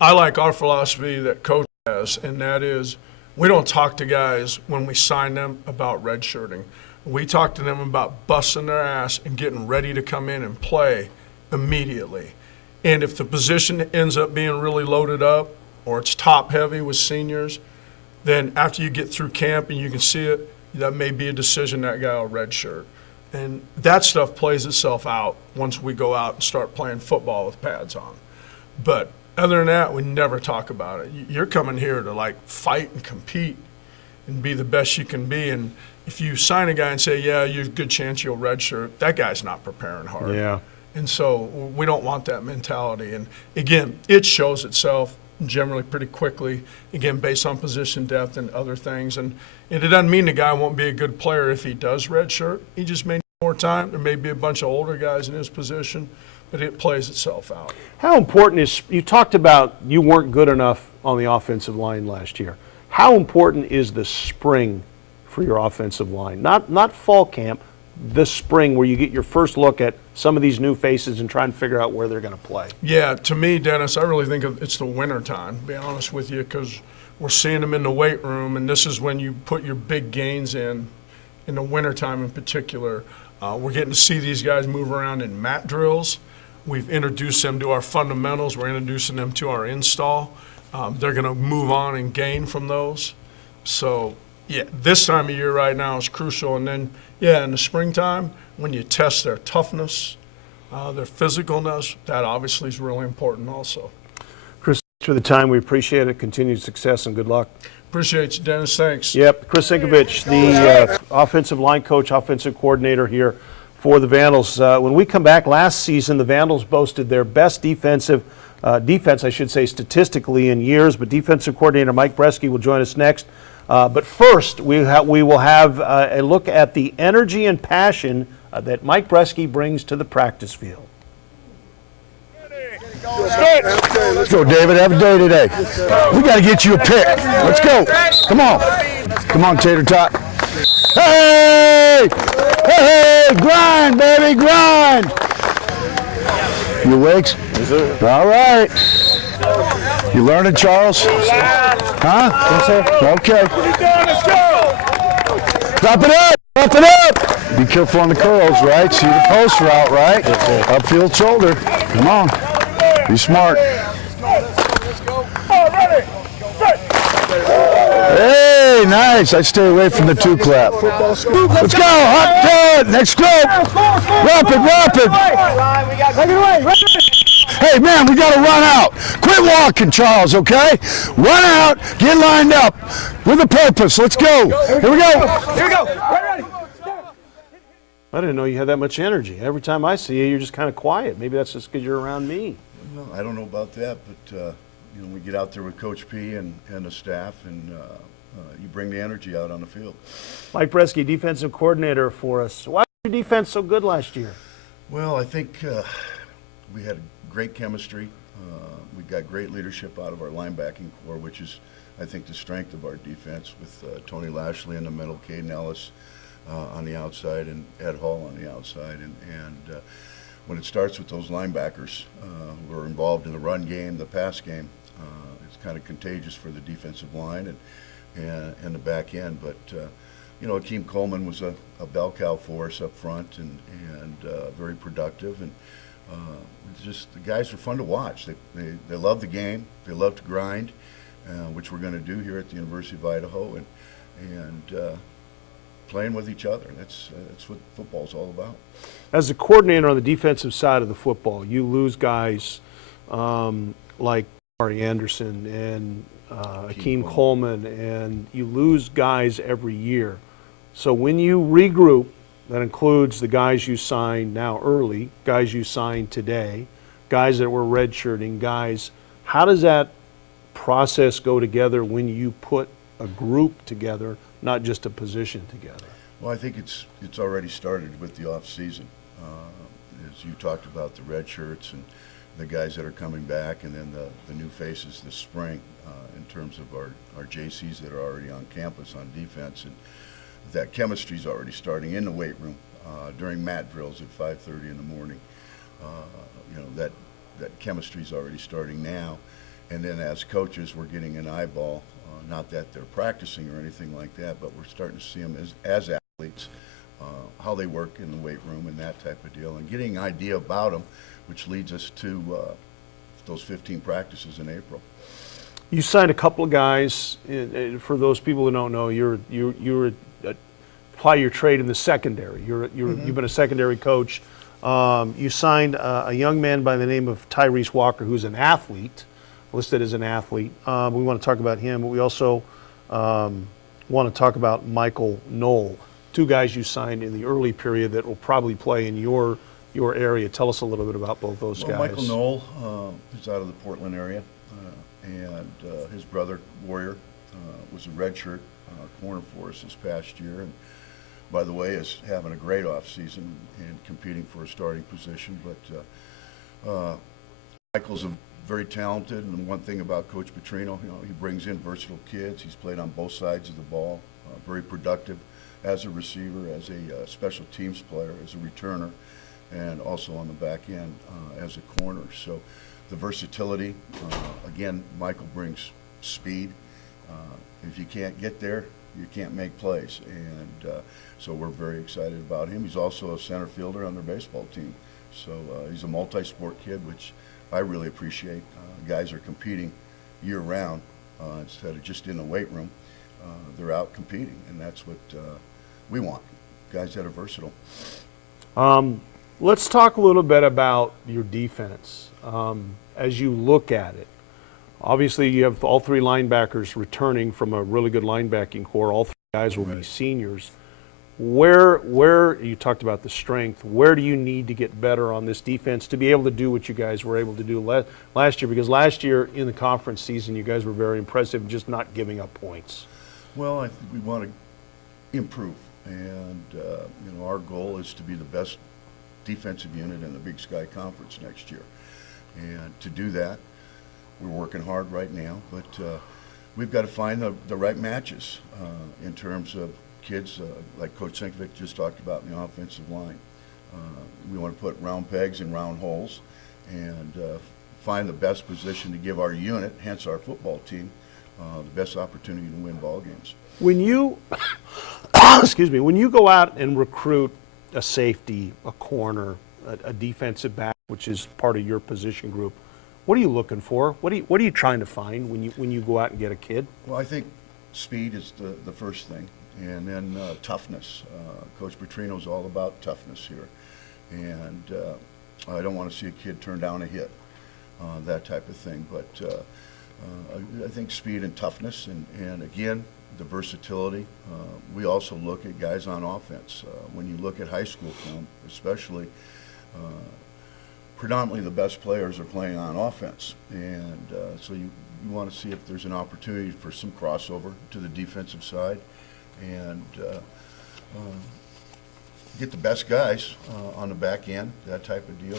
I like our philosophy that coach has, and that is, we don't talk to guys when we sign them about redshirting. We talk to them about busting their ass and getting ready to come in and play immediately. And if the position ends up being really loaded up or it's top heavy with seniors, then after you get through camp and you can see it, that may be a decision that guy will redshirt. And that stuff plays itself out once we go out and start playing football with pads on. But Other than that, we never talk about it. You're coming here to like fight and compete and be the best you can be. And if you sign a guy and say, yeah, you're a good chance you'll redshirt, that guy's not preparing hard. Yeah. And so we don't want that mentality. And again, it shows itself generally pretty quickly, again, based on position depth and other things. And it doesn't mean the guy won't be a good player if he does redshirt. He just may need more time. There may be a bunch of older guys in his position, but it plays itself out. How important is, you talked about you weren't good enough on the offensive line last year. How important is the spring for your offensive line? Not fall camp, the spring where you get your first look at some of these new faces and try and figure out where they're going to play. Yeah, to me, Dennis, I really think it's the winter time, to be honest with you, because we're seeing them in the weight room, and this is when you put your big gains in the wintertime in particular. We're getting to see these guys move around in mat drills. We've introduced them to our fundamentals. We're introducing them to our install. They're going to move on and gain from those. So, yeah, this time of year right now is crucial. And then, yeah, in the springtime, when you test their toughness, their physicalness, that obviously is really important also. Chris, thanks for the time. We appreciate it. Continued success and good luck. Appreciate you, Dennis. Thanks. Yep, Chris Sinkovich, the offensive line coach, offensive coordinator here for the Vandals. When we come back, last season the Vandals boasted their best defense, I should say, statistically in years, but defensive coordinator Mike Bresky will join us next. But first, we will have a look at the energy and passion that Mike Bresky brings to the practice field. Let's go, David. Have a day today. We got to get you a pick. Let's go. Come on. Come on, Tater Tot. Hey! Hey! Grind, baby, grind. You awake? Yes, sir. All right. You learning, Charles? Huh? Yes, sir. Okay. Let's go. Drop it up. Drop it up. Be careful on the curls, right? See the post route, right? Yes, sir. Upfield shoulder. Come on. Be smart. Hey, nice. I stay away from the two clap. Let's go. Hot next stroke. Rapid. Hey, man, we got to run out. Quit walking, Charles, okay? Run out. Get lined up with a purpose. Let's go. Here we go. I didn't know you had that much energy. Every time I see you, you're just kind of quiet. Maybe that's just because you're around me. Well, I don't know about that, but we get out there with Coach P and the staff, and you bring the energy out on the field. Mike Bresky, defensive coordinator for us. Why was your defense so good last year? Well, I think we had great chemistry. We got great leadership out of our linebacking core, which is, I think, the strength of our defense, with Tony Lashley in the middle, Caden Ellis on the outside, and Ed Hall on the outside. And when it starts with those linebackers who are involved in the run game, the pass game, it's kind of contagious for the defensive line and the back end. But Akeem Coleman was a bell cow for us up front, and very productive, and just the guys are fun to watch. They love the game, they love to grind, which we're going to do here at the University of Idaho, and playing with each other. That's what football's all about. As a coordinator on the defensive side of the football, you lose guys like Ari Anderson and Akeem Coleman, and you lose guys every year. So when you regroup, that includes the guys you signed now early, guys you signed today, guys that were redshirting, guys. How does that process go together when you put a group together, not just a position together? Well, I think it's already started with the off season. As you talked about the red shirts and the guys that are coming back, and then the new faces this spring in terms of our JCs that are already on campus on defense, and that chemistry's already starting in the weight room during mat drills at 5:30 in the morning. That chemistry's already starting now, and then as coaches, we're getting an eyeball. Not that they're practicing or anything like that, but we're starting to see them as athletes, how they work in the weight room and that type of deal, and getting an idea about them, which leads us to those 15 practices in April. You signed a couple of guys. For those people who don't know, you apply your trade in the secondary. You've been a secondary coach. You signed a young man by the name of Tyrese Walker, who's an athlete. listed as an athlete. We want to talk about him, but we also want to talk about Michael Knoll, two guys you signed in the early period that will probably play in your area. Tell us a little bit about both those guys. Michael Knoll is out of the Portland area, and his brother Warrior was a redshirt corner for us this past year, and by the way, is having a great off season and competing for a starting position. But Michael's a very talented, and one thing about Coach Petrino, he brings in versatile kids. He's played on both sides of the ball, very productive as a receiver, as a special teams player, as a returner, and also on the back end as a corner. So the versatility, again, Michael brings speed. If you can't get there, you can't make plays, and so we're very excited about him. He's also a center fielder on their baseball team, so he's a multi-sport kid, which I really appreciate. Guys are competing year-round instead of just in the weight room. They're out competing, and that's what we want, guys that are versatile. Let's talk a little bit about your defense as you look at it. Obviously, you have all three linebackers returning from a really good linebacking core. All three guys will be seniors. Where you talked about the strength, where do you need to get better on this defense to be able to do what you guys were able to do last year? Because last year in the conference season, you guys were very impressive, just not giving up points. Well, I think we want to improve, and our goal is to be the best defensive unit in the Big Sky Conference next year. And to do that, we're working hard right now, but we've got to find the right matches in terms of kids, like Coach Sinkovic just talked about in the offensive line. We want to put round pegs in round holes and find the best position to give our unit, hence our football team, the best opportunity to win ball games. When you, excuse me, when you go out and recruit a safety, a corner, a defensive back, which is part of your position group, what are you looking for? What are you trying to find when you go out and get a kid? Well, I think speed is the first thing, and then toughness. Coach Petrino's all about toughness here, and I don't want to see a kid turn down a hit, that type of thing. But I think speed and toughness, and again, the versatility. We also look at guys on offense. When you look at high school film, especially, predominantly the best players are playing on offense, and so you want to see if there's an opportunity for some crossover to the defensive side, and get the best guys on the back end, that type of deal.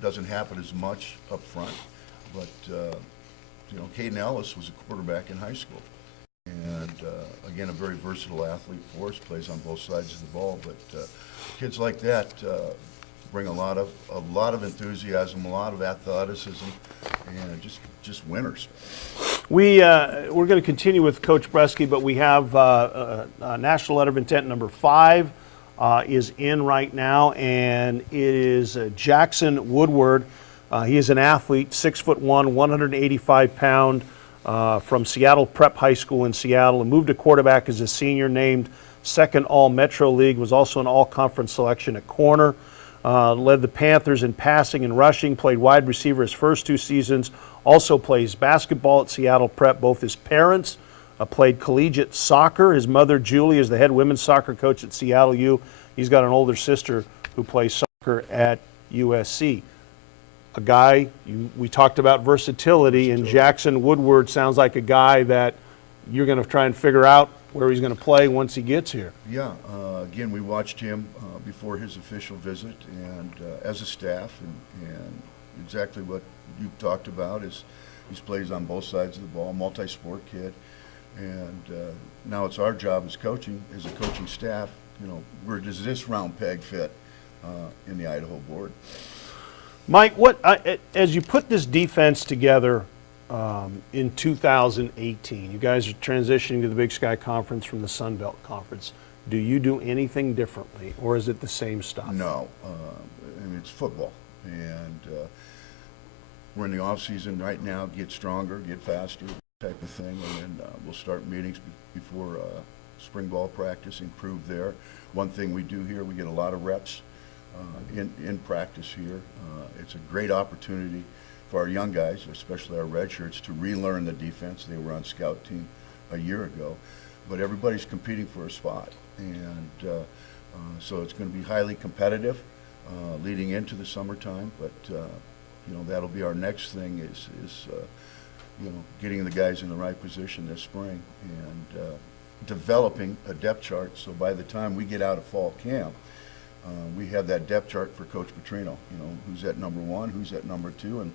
Doesn't happen as much up front, but Caden Ellis was a quarterback in high school, and again, a very versatile athlete for us, plays on both sides of the ball, but kids like that bring a lot of enthusiasm, a lot of athleticism, and just winners. We're going to continue with Coach Bresky, but we have National Letter of Intent number 5 is in right now, and it is Jackson Woodward. He is an athlete, 6'1", 185-pound, from Seattle Prep High School in Seattle, and moved to quarterback as a senior, named second All-Metro League, was also an all-conference selection at corner. Led the Panthers in passing and rushing, played wide receiver his first 2 seasons, also plays basketball at Seattle Prep. Both his parents played collegiate soccer. His mother, Julie, is the head women's soccer coach at Seattle U. He's got an older sister who plays soccer at USC. A guy, we talked about versatility, and Jackson Woodward sounds like a guy that you're going to try and figure out where he's going to play once he gets here. Yeah, again, we watched him before his official visit, and as a staff, and exactly what you've talked about is he plays on both sides of the ball, multi-sport kid, and now it's our job as a coaching staff, where does this round peg fit in the Idaho board? Mike, as you put this defense together in 2018, you guys are transitioning to the Big Sky Conference from the Sun Belt Conference. Do you do anything differently, or is it the same stuff? No, it's football, and we're in the off season right now. Get stronger, get faster, type of thing, and then we'll start meetings before spring ball practice. Improve there. One thing we do here, we get a lot of reps in practice here. It's a great opportunity for our young guys, especially our red shirts, to relearn the defense. They were on scout team a year ago, but everybody's competing for a spot, and so it's going to be highly competitive leading into the summertime. But you know, that'll be our next thing is you know, getting the guys in the right position this spring and developing a depth chart. So by the time we get out of fall camp, we have that depth chart for Coach Petrino. You know, who's at number 1, who's at number 2, and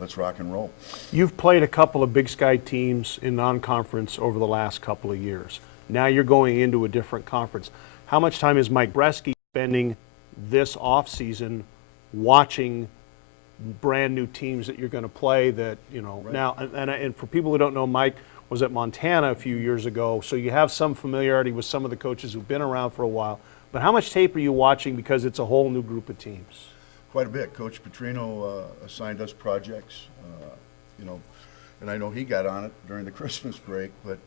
let's rock and roll. You've played a couple of Big Sky teams in non-conference over the last couple of years. Now you're going into a different conference. How much time is Mike Bresky spending this off-season watching brand new teams that you're going to play that, you know, Right. now, and for people who don't know, Mike was at Montana a few years ago, so you have some familiarity with some of the coaches who've been around for a while. But how much tape are you watching because it's a whole new group of teams? Quite a bit. Coach Petrino assigned us projects, you know, and I know he got on it during the Christmas break, but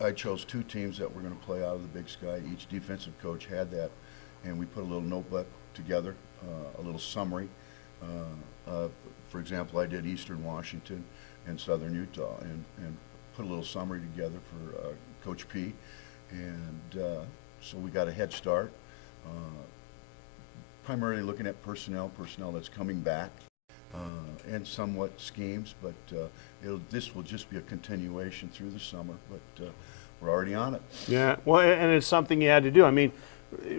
I chose 2 teams that were going to play out of the Big Sky. Each defensive coach had that, and we put a little notebook together, a little summary. For example, I did Eastern Washington and Southern Utah, and put a little summary together for Coach P. And so we got a head start, primarily looking at personnel that's coming back, and somewhat schemes, but this will just be a continuation through the summer, but we're already on it. Yeah, well, and it's something you had to do. I mean,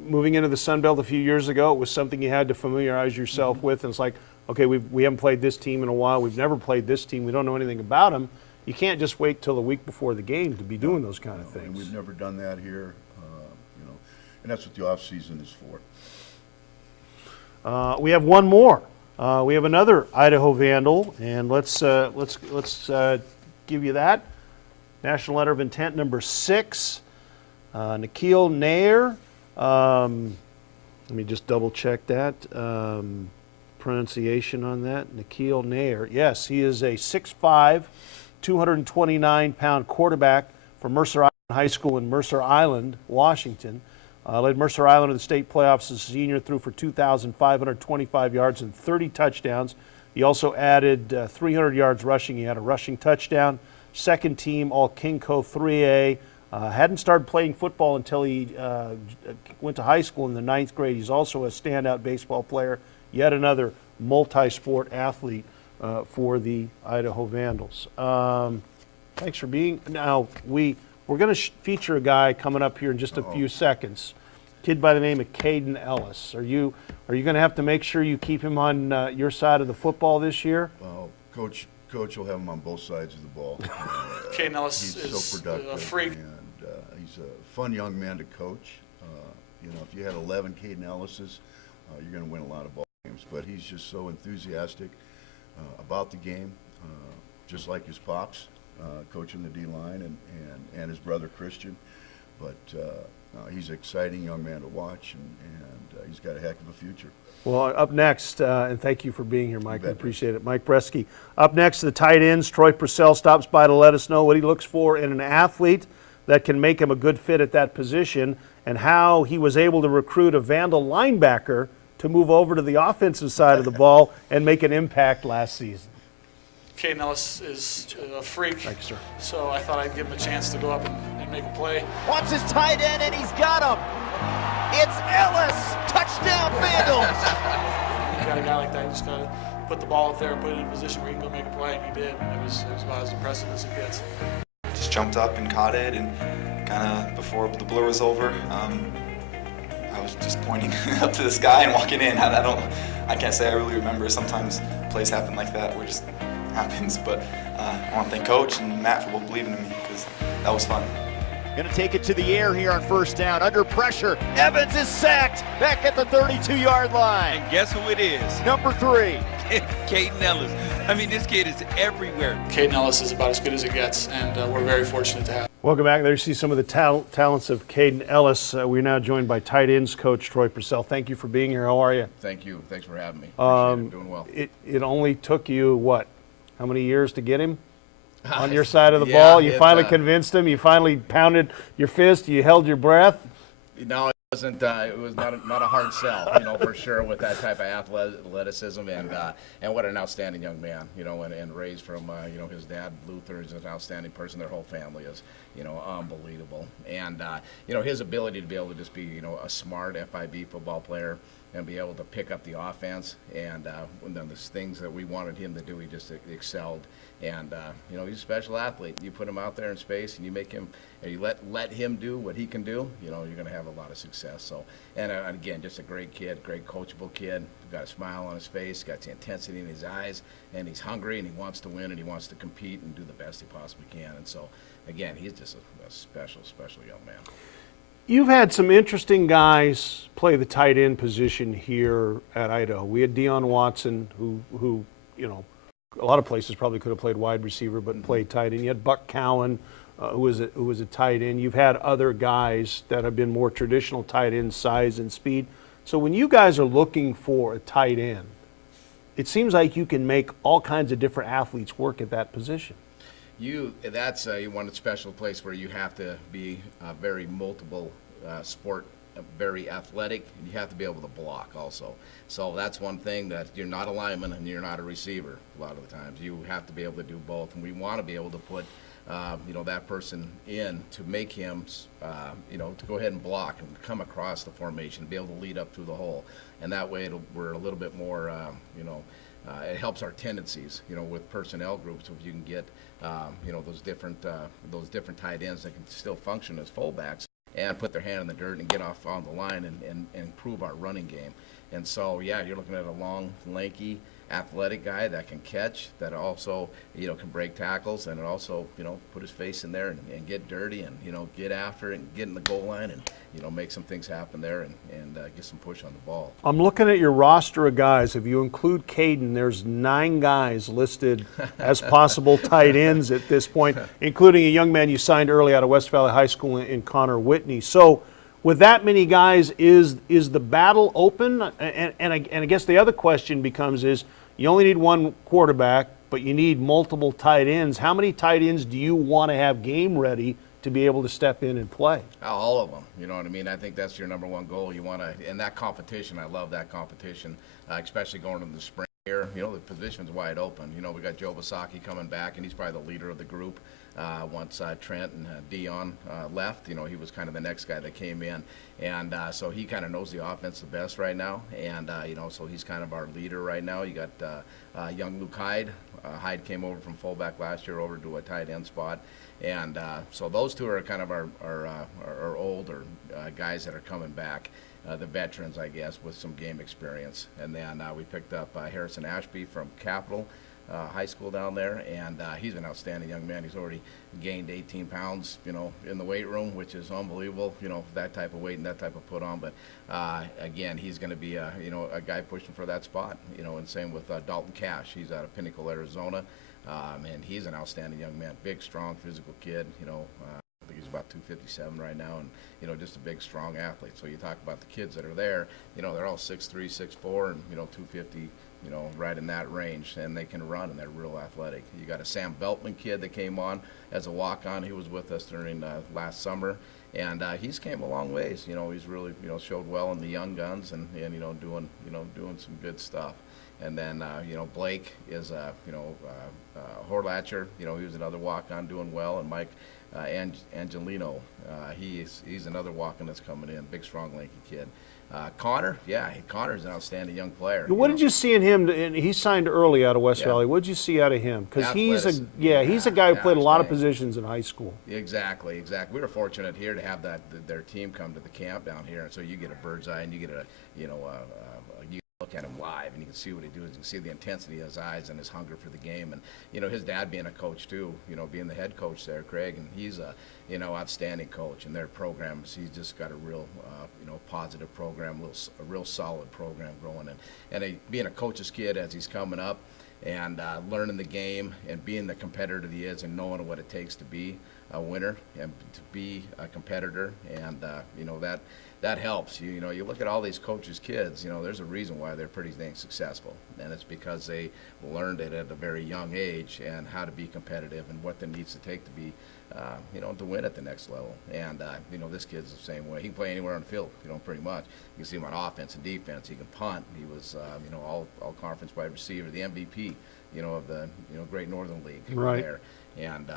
moving into the Sun Belt a few years ago, it was something you had to familiarize yourself with. And it's like, okay, we haven't played this team in a while. We've never played this team. We don't know anything about them. You can't just wait till the week before the game to be doing those kind of things. And we've never done that here, you know, and that's what the off season is for. We have one more. We have another Idaho Vandal, and let's give you that. National Letter of Intent number 6, Nikhil Nair. Let me just double check that pronunciation on that. Nikhil Nair. Yes, he is a 6'5", 229-pound quarterback from Mercer Island High School in Mercer Island, Washington. Led Mercer Island to the state playoffs as a senior, threw for 2,525 yards and 30 touchdowns. He also added 300 yards rushing. He had a rushing touchdown. Second team All-Kinco 3A. Hadn't started playing football until he went to high school in the 9th grade. He's also a standout baseball player, yet another multi-sport athlete for the Idaho Vandals. Thanks for being. Now, we're going to feature a guy coming up here in just a few seconds. Kid by the name of Caden Ellis. Are you going to have to make sure you keep him on your side of the football this year? Well, Coach will have him on both sides of the ball. Caden Ellis he's is so productive, a freak. and he's a fun young man to coach. You know, if you had 11 Caden Ellises, you're going to win a lot of ball games. But he's just so enthusiastic about the game, just like his pops, coaching the D-line, and his brother Christian. But he's an exciting young man to watch, and he's got a heck of a future. Well, up next, and thank you for being here, Mike. I appreciate it. Mike Bresky. Up next, the tight ends. Troy Purcell stops by to let us know what he looks for in an athlete that can make him a good fit at that position, and how he was able to recruit a Vandal linebacker to move over to the offensive side of the ball and make an impact last season. Caden Ellis is a freak. Thanks, sir. So I thought I'd give him a chance to go up and make a play. Wants his tight end, and he's got him. It's Ellis. Touchdown, Vandals. You got a guy like that, you just got to put the ball up there and put it in a position where you can go make a play, and he did. It was about as impressive as it gets. Just jumped up and caught it, and kind of before the blur was over, I was just pointing up to the sky and walking in. I can't say I really remember. Sometimes plays happen like that where it just happens, but I want to thank Coach and Matt for believing in me, because that was fun. Going to take it to the air here on first down. Under pressure, Evans is sacked back at the 32-yard line. And guess who it is? Number 3. Caden Ellis. I mean, this kid is everywhere. Caden Ellis is about as good as it gets, and we're very fortunate to have him. Welcome back. There you see some of the talents of Caden Ellis. We're now joined by tight ends coach Troy Purcell. Thank you for being here. How are you? Thank you. Thanks for having me. Appreciate it. Doing well. It only took you, what, how many years to get him on your side of the ball? You finally convinced him? You finally pounded your fist? You held your breath? No, It was not a hard sell, for sure, with that type of athleticism, and what an outstanding young man, and raised from, his dad, Luther, is an outstanding person. Their whole family is, unbelievable. And, his ability to be able to just be, a smart FIB football player and be able to pick up the offense, and when then the things that we wanted him to do, he just excelled. And he's a special athlete. You put him out there in space, and you make him, and you let him do what he can do. You're going to have a lot of success. So, and again, just a great kid, great coachable kid. Got a smile on his face, got the intensity in his eyes, and he's hungry, and he wants to win, and he wants to compete and do the best he possibly can. And so, again, he's just a special, special young man. You've had some interesting guys play the tight end position here at Idaho. We had Deion Watson, who a lot of places probably could have played wide receiver, but played tight end. You had Buck Cowan, who was a tight end. You've had other guys that have been more traditional tight end size and speed. So when you guys are looking for a tight end, it seems like you can make all kinds of different athletes work at that position. That's one special place where you have to be very multiple sport, very athletic, and you have to be able to block also. So that's one thing, that you're not a lineman and you're not a receiver a lot of the times. You have to be able to do both, and we want to be able to put that person in to make him, to go ahead and block and come across the formation, be able to lead up through the hole, and that way we're a little bit more, it helps our tendencies, with personnel groups. If you can get, those different tight ends that can still function as fullbacks and put their hand in the dirt and get off on the line and improve our running game. And so, yeah, you're looking at a long, lanky, athletic guy that can catch, that also, can break tackles, and also, put his face in there and get dirty and, get after it and get in the goal line and, make some things happen there and get some push on the ball. I'm looking at your roster of guys. If you include Caden, there's 9 guys listed as possible tight ends at this point, including a young man you signed early out of West Valley High School in Connor Whitney. So with that many guys, is the battle open? And I guess the other question becomes is, you only need one quarterback, but you need multiple tight ends. How many tight ends do you want to have game ready to be able to step in and play? All of them. You know what I mean? I think that's your number one goal. You want to, and that competition, I love that competition, especially going into the spring here. The position's wide open. We got Joe Basaki coming back, and he's probably the leader of the group. Once Trent and Deion left, he was kind of the next guy that came in, and so he kind of knows the offense the best right now, and so he's kind of our leader right now. You got young Luke Hyde. Hyde came over from fullback last year over to a tight end spot, and so those two are kind of our older guys that are coming back. The veterans, I guess, with some game experience. And then we picked up Harrison Ashby from Capital High School down there, and he's an outstanding young man. He's already gained 18 pounds, in the weight room, which is unbelievable, that type of weight and that type of put on. But again, he's going to be, a guy pushing for that spot, and same with Dalton Cash. He's out of Pinnacle, Arizona, and he's an outstanding young man, big, strong, physical kid, I think he's about 257 right now, and just a big, strong athlete. So you talk about the kids that are there, they're all 6'3", 6'4", and 250, right in that range, and they can run, and they're real athletic. You got a Sam Beltman kid that came on as a walk-on. He was with us during last summer, and he's came a long ways. He's really showed well in the young guns, and doing some good stuff. And then Blake is Horlatcher. He was another walk-on doing well, and Mike Angelino, he's another walk-on that's coming in, big, strong, lanky kid. Connor, Connor's an outstanding young player. What did you see in him? And he signed early out of West Valley. What did you see out of him? Because he's a guy who played a lot of positions in high school. Exactly. We were fortunate here to have their team come to the camp down here, and so you get a bird's eye, and you get you look at him live, and you can see what he does. You can see the intensity in his eyes and his hunger for the game. And his dad being a coach too, being the head coach there, Craig, and he's a outstanding coach. And their programs, he's just got a real positive program, a real solid program growing. And being a coach's kid as he's coming up, and learning the game and being the competitor that he is, and knowing what it takes to be a winner and to be a competitor, and that helps. You know, you look at all these coaches' kids, you know, there's a reason why they're pretty dang successful. And it's because they learned it at a very young age and how to be competitive and what it needs to take to be, you know, to win at the next level. And, you know, this kid's the same way. He can play anywhere on the field, you know, pretty much. You can see him on offense and defense. He can punt. He was, you know, all conference wide receiver, the MVP, you know, of the, you know, Great Northern League right there. And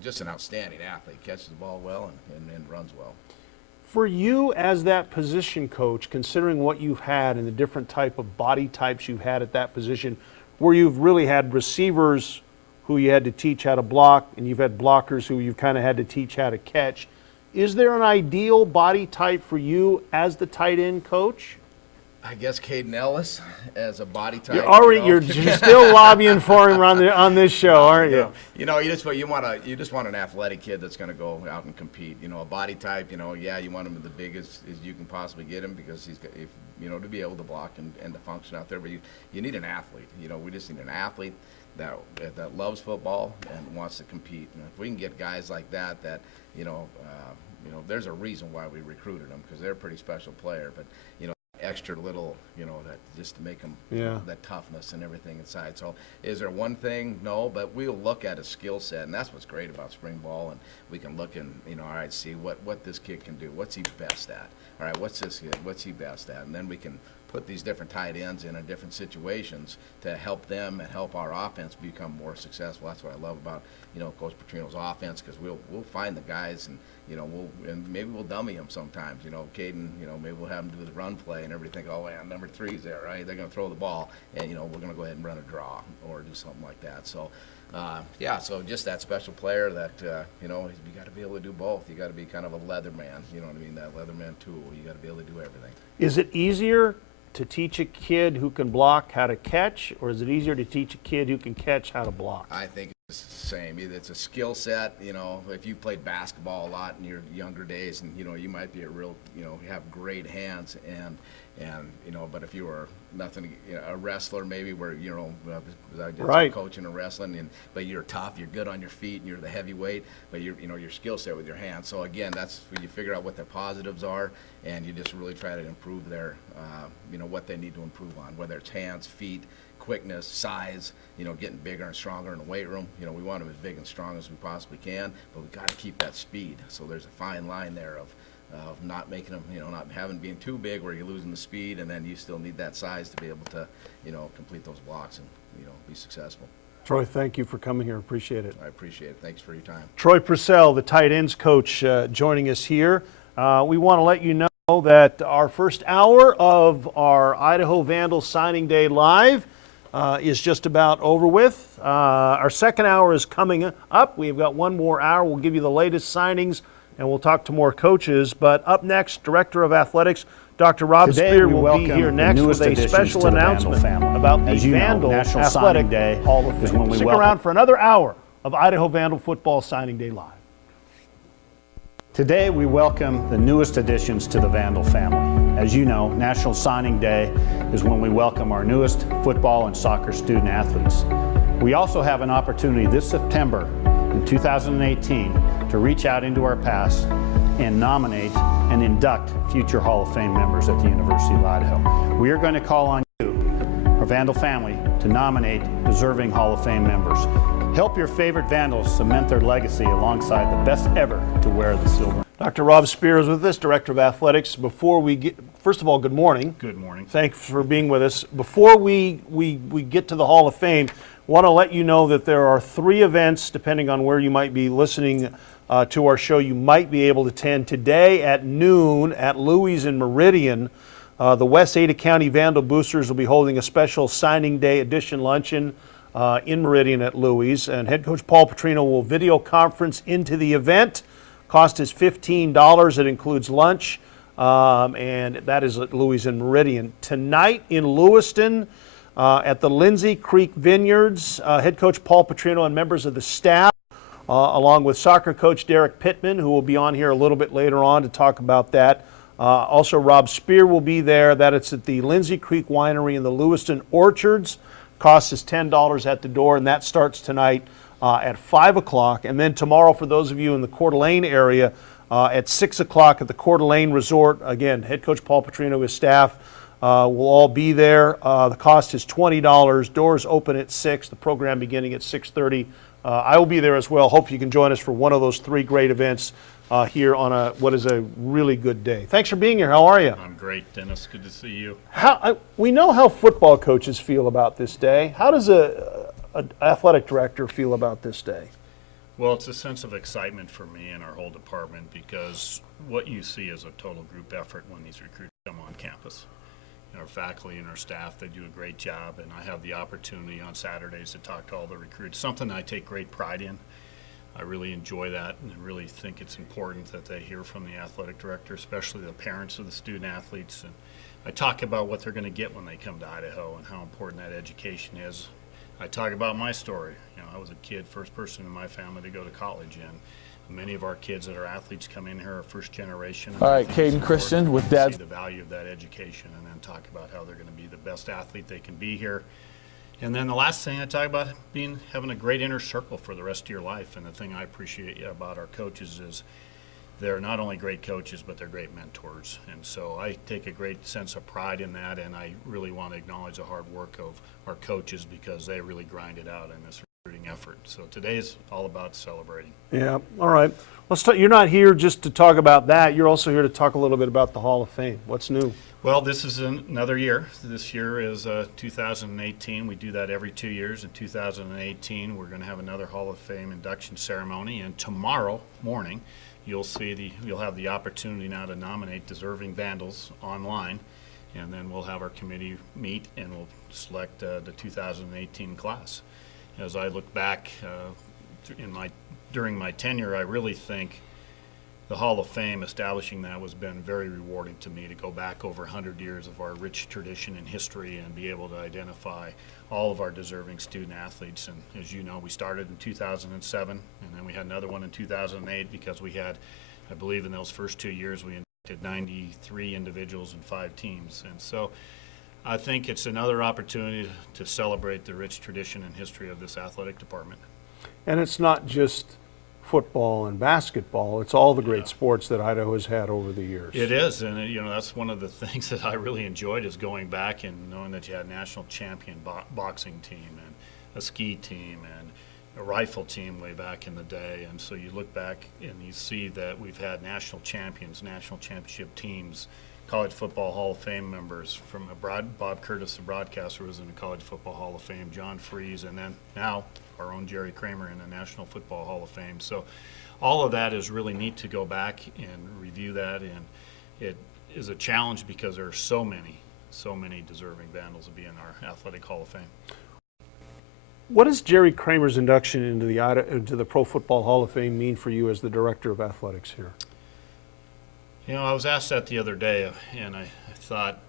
just an outstanding athlete. Catches the ball well and runs well. For you as that position coach, considering what you've had and the different type of body types you've had at that position, where you've really had receivers who you had to teach how to block, and you've had blockers who you've kind of had to teach how to catch, is there an ideal body type for you as the tight end coach? I guess Caden Ellis as a body type. You're already, you know? you're still lobbying for him on this show, aren't you? You know, you just want an athletic kid that's going to go out and compete. You know, a body type. You know, yeah, you want him the biggest as you can possibly get him because he's got, you know, to be able to block and to function out there. But you need an athlete. You know, we just need an athlete that loves football and wants to compete. And if we can get guys like that, you know, there's a reason why we recruited them because they're a pretty special player. But you know, extra little, you know, that just to make them, that toughness and everything inside. So is there one thing? No, but we'll look at a skill set, and that's what's great about spring ball, and we can look and, you know, all right, see what this kid can do. What's he best at? All right, what's this kid? What's he best at? And then we can put these different tight ends in different situations to help them and help our offense become more successful. That's what I love about, you know, Coach Petrino's offense, because we'll find the guys and, you know, and maybe we'll dummy them sometimes. You know, Caden, you know, maybe we'll have him do the run play and everything. Oh, yeah, number 3's there, right? They're going to throw the ball, and, you know, we're going to go ahead and run a draw or do something like that. So, yeah, so just that special player that, you know, you got to be able to do both. You got to be kind of a leather man, you know what I mean, that leather man tool. You got to be able to do everything. Is it easier to teach a kid who can block how to catch, or is it easier to teach a kid who can catch how to block? I think it's the same. It's a skill set. You know, if you played basketball a lot in your younger days, and you know, you might be a real, you know, have great hands, and you know, but if you were nothing, you know, a wrestler maybe, where, you know, I did some coaching and wrestling, but you're tough, you're good on your feet, and you're the heavyweight, but you know, your skill set with your hands. So again, that's where you figure out what their positives are, and you just really try to improve their, you know, what they need to improve on, whether it's hands, feet, quickness, size, you know, getting bigger and stronger in the weight room. You know, we want them as big and strong as we possibly can, but we've got to keep that speed. So there's a fine line there of not making them, you know, not being too big where you're losing the speed, and then you still need that size to be able to, you know, complete those blocks and, you know, be successful. Troy, thank you for coming here. Appreciate it. I appreciate it. Thanks for your time. Troy Purcell, the tight ends coach, joining us here. We want to let you know that our first hour of our Idaho Vandal Signing Day Live is just about over with. Our second hour is coming up. We've got one more hour. We'll give you the latest signings, and we'll talk to more coaches. But up next, Director of Athletics, Dr. Rob Spear, will be here next with a special announcement about the Vandal Athletic Hall of Fame. Stick around for another hour of Idaho Vandal Football Signing Day Live. Today we welcome the newest additions to the Vandal family. As you know, National Signing Day is when we welcome our newest football and soccer student athletes. We also have an opportunity this September in 2018 to reach out into our past and nominate and induct future Hall of Fame members at the University of Idaho. We are going to call on you, our Vandal family, to nominate deserving Hall of Fame members. Help your favorite Vandals cement their legacy alongside the best ever to wear the silver. Dr. Rob Spear is with us, Director of Athletics. Before we get, first of all, good morning. Good morning. Thanks for being with us. Before we get to the Hall of Fame, I want to let you know that there are 3 events, depending on where you might be listening to our show, you might be able to attend. Today at noon at Louis in Meridian, the West Ada County Vandal Boosters will be holding a special signing day edition luncheon in Meridian at Louis, and head coach Paul Petrino will video conference into the event. Cost is $15. It includes lunch, and that is at Louis in Meridian. Tonight in Lewiston at the Lindsay Creek Vineyards, head coach Paul Petrino and members of the staff, along with soccer coach Derek Pittman, who will be on here a little bit later on to talk about that. Also, Rob Spear will be there. That it's at the Lindsay Creek Winery in the Lewiston Orchards. Cost is $10 at the door, and that starts tonight at 5 o'clock. And then tomorrow, for those of you in the Coeur d'Alene area, at 6 o'clock at the Coeur d'Alene Resort. Again, head coach Paul Petrino, his staff will all be there. The cost is $20. Doors open at 6. The program beginning at 6:30. I will be there as well. Hope you can join us for one of those 3 great events here on what is a really good day. Thanks for being here. How are you? I'm great, Dennis. Good to see you. We know how football coaches feel about this day. How does an athletic director feel about this day? Well, it's a sense of excitement for me and our whole department because what you see is a total group effort when these recruits come on campus. Our faculty and our staff, they do a great job, and I have the opportunity on Saturdays to talk to all the recruits, something I take great pride in. I really enjoy that, and I really think it's important that they hear from the athletic director, especially the parents of the student athletes. And I talk about what they're going to get when they come to Idaho and how important that education is. I talk about my story. I was a kid, first person in my family to go to college, and many of our kids that are athletes come in here are first generation. All right, Caden Christian with Dad. See the value of that education, and then talk about how they're going to be the best athlete they can be here. And then the last thing I talk about having a great inner circle for the rest of your life. And the thing I appreciate about our coaches is they're not only great coaches, but they're great mentors. And so I take a great sense of pride in that, and I really want to acknowledge the hard work of our coaches because they really grind it out in this recruiting effort. So today is all about celebrating. Yeah, all right. You're not here just to talk about that. You're also here to talk a little bit about the Hall of Fame. What's new? Well, this is another year. This year is 2018. We do that every 2 years. In 2018, we're going to have another Hall of Fame induction ceremony, and tomorrow morning, you'll have the opportunity now to nominate deserving Vandals online, and then we'll have our committee meet and we'll select the 2018 class. As I look back during my tenure, I really think the Hall of Fame, establishing that, has been very rewarding to me to go back over 100 years of our rich tradition and history and be able to identify all of our deserving student athletes. And as you know, we started in 2007, and then we had another one in 2008 because we had, I believe in those first 2 years, we inducted 93 individuals and 5 teams. And so I think it's another opportunity to celebrate the rich tradition and history of this athletic department. And it's not just football and basketball, it's all the great sports that Idaho has had over the years. It is, and that's one of the things that I really enjoyed is going back and knowing that you had a national champion boxing team and a ski team and a rifle team way back in the day. And so you look back and you see that we've had national champions, national championship teams, College Football Hall of Fame members, from Bob Curtis, the broadcaster, was in the College Football Hall of Fame, John Freeze, and then now our own Jerry Kramer in the National Football Hall of Fame. So all of that is really neat to go back and review that, and it is a challenge because there are so many deserving Vandals to be in our Athletic Hall of Fame. What does Jerry Kramer's induction into the Pro Football Hall of Fame mean for you as the Director of Athletics here? I was asked that the other day, and I thought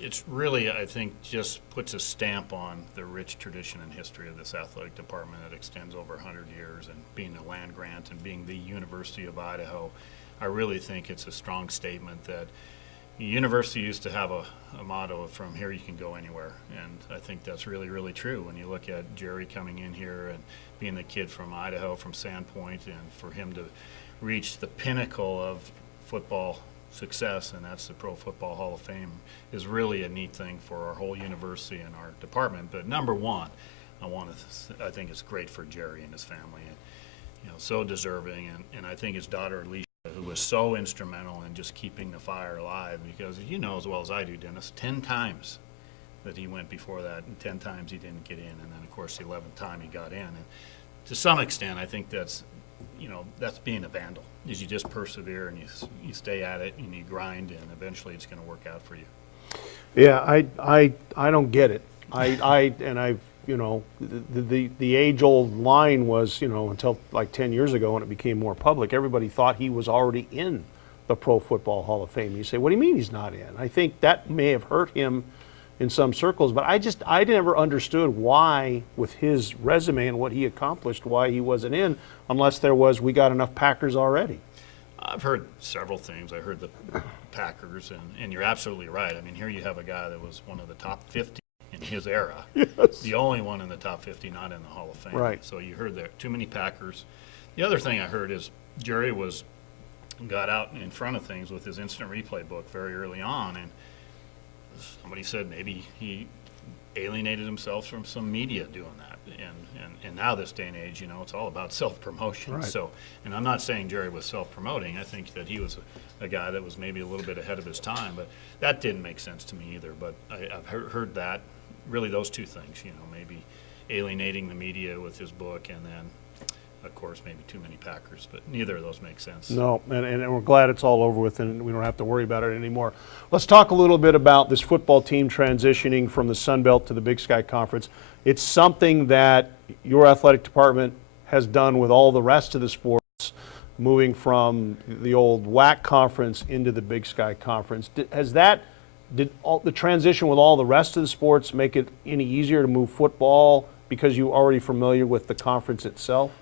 it's really, I think, just puts a stamp on the rich tradition and history of this athletic department that extends over 100 years, and being a land grant and being the University of Idaho, I really think it's a strong statement that the university used to have a motto of "from here you can go anywhere," and I think that's really, really true when you look at Jerry coming in here and being the kid from Idaho, from Sandpoint, and for him to reach the pinnacle of football success, and that's the Pro Football Hall of Fame, is really a neat thing for our whole university and our department. But number one, I think it's great for Jerry and his family, and so deserving, and I think his daughter Alicia, who was so instrumental in just keeping the fire alive, because you know as well as I do, Dennis, 10 times that he went before that, and 10 times he didn't get in, and then of course the 11th time he got in. And to some extent, I think that's being a Vandal, is you just persevere and you stay at it and you grind, and eventually it's going to work out for you. Yeah, I don't get it. The age-old line was, until like 10 years ago when it became more public, everybody thought he was already in the Pro Football Hall of Fame. You say, what do you mean he's not in? I think that may have hurt him in some circles, but I never understood why, with his resume and what he accomplished, why he wasn't in, unless we got enough Packers already. I've heard several things. I heard the Packers, and you're absolutely right. I mean, here you have a guy that was one of the top 50 in his era. Yes. The only one in the top 50 not in the Hall of Fame. Right. So you heard there too many Packers. The other thing I heard is Jerry was got out in front of things with his instant replay book very early on, and somebody said maybe he alienated himself from some media doing that. And now this day and age, you know, it's all about self-promotion. Right. So, and I'm not saying Jerry was self-promoting. I think that he was a guy that was maybe a little bit ahead of his time, but that didn't make sense to me either. But I've heard that, really those two things, you know, maybe alienating the media with his book, and then, of course, maybe too many Packers, but neither of those make sense. No, and we're glad it's all over with and we don't have to worry about it anymore. Let's talk a little bit about this football team transitioning from the Sun Belt to the Big Sky Conference. It's something that your athletic department has done with all the rest of the sports, moving from the old WAC conference into the Big Sky Conference. Did the transition with all the rest of the sports make it any easier to move football because you're already familiar with the conference itself?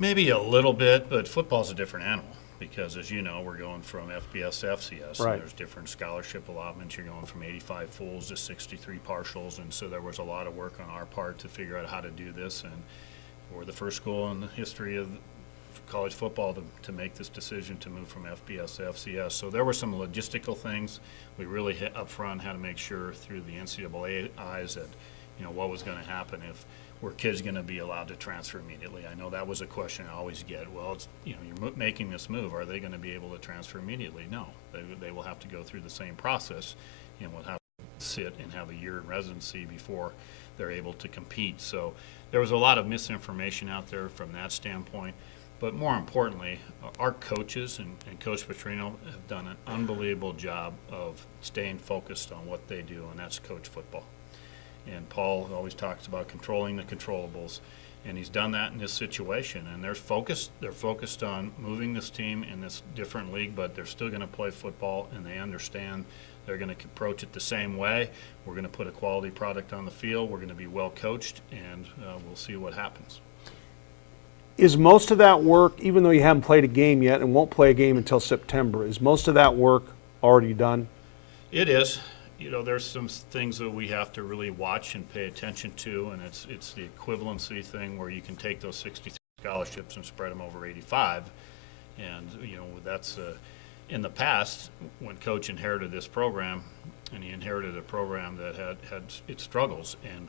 Maybe a little bit, but football's a different animal because, as you know, we're going from FBS to FCS. Right. And there's different scholarship allotments. You're going from 85 fulls to 63 partials, and so there was a lot of work on our part to figure out how to do this. And we're the first school in the history of college football to make this decision to move from FBS to FCS. So there were some logistical things. We really hit up front had to make sure through the NCAA eyes that, you know, what was going to happen if were kids going to be allowed to transfer immediately. I know that was a question I always get. Well, it's, you know, you're making this move. Are they going to be able to transfer immediately? No. They will have to go through the same process. You know, will have to sit and have a year in residency before they're able to compete. So there was a lot of misinformation out there from that standpoint. But more importantly, our coaches and Coach Petrino have done an unbelievable job of staying focused on what they do, and that's coach football. And Paul always talks about controlling the controllables, and he's done that in this situation. And they're focused on moving this team in this different league, but they're still going to play football, and they understand they're going to approach it the same way. We're going to put a quality product on the field. We're going to be well coached, and we'll see what happens. Is most of that work, even though you haven't played a game yet and won't play a game until September, is most of that work already done? It is. You know, there's some things that we have to really watch and pay attention to, and it's the equivalency thing where you can take those 63 scholarships and spread them over 85. And, you know, that's in the past, when Coach inherited this program, and he inherited a program that had its struggles, and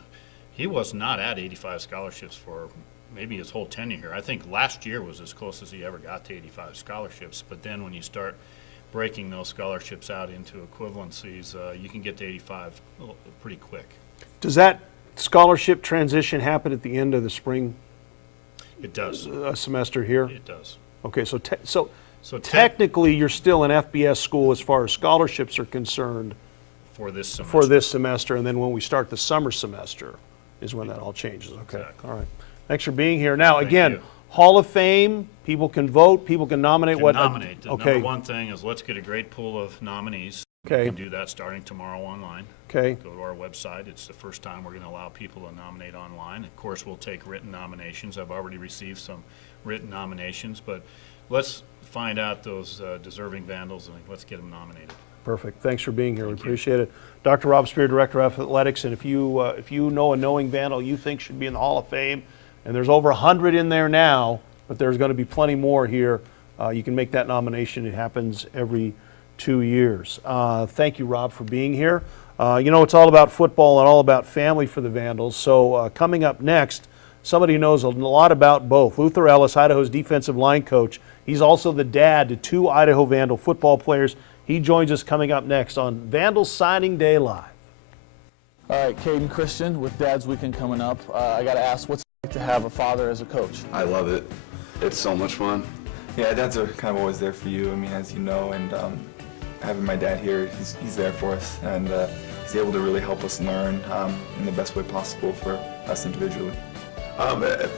he was not at 85 scholarships for maybe his whole tenure here. I think last year was as close as he ever got to 85 scholarships, but then when you start breaking those scholarships out into equivalencies, you can get to 85 pretty quick. Does that scholarship transition happen at the end of the spring? It does. Semester here? It does. Okay, so technically you're still an FBS school as far as scholarships are concerned for this semester. For this semester, and then when we start the summer semester is when that all changes. Okay, exactly. All right. Thanks for being here. Now, again, you. Hall of Fame, people can vote, people can nominate. Nominate. The Okay. number one thing is let's get a great pool of nominees. Okay. We can do that starting tomorrow online. Okay. Go to our website. It's the first time we're going to allow people to nominate online. Of course, we'll take written nominations. I've already received some written nominations, but let's find out those deserving Vandals and let's get them nominated. Perfect. Thanks for being here. We appreciate it. Dr. Rob Spear, Director of Athletics, and if you know a knowing Vandal you think should be in the Hall of Fame, and there's over 100 in there now, but there's going to be plenty more here, you can make that nomination. It happens every 2 years. Thank you, Rob, for being here. You know, it's all about football and all about family for the Vandals. So coming up next, somebody who knows a lot about both. Luther Ellis, Idaho's defensive line coach. He's also the dad to 2 Idaho Vandal football players. He joins us coming up next on Vandal Signing Day Live. All right, Caden Christian with Dad's Weekend coming up. I got to ask, what's it like to have a father as a coach? I love it. It's so much fun. Yeah, dads are kind of always there for you, I mean, as you know, and having my dad here, he's there for us, and he's able to really help us learn in the best way possible for us individually.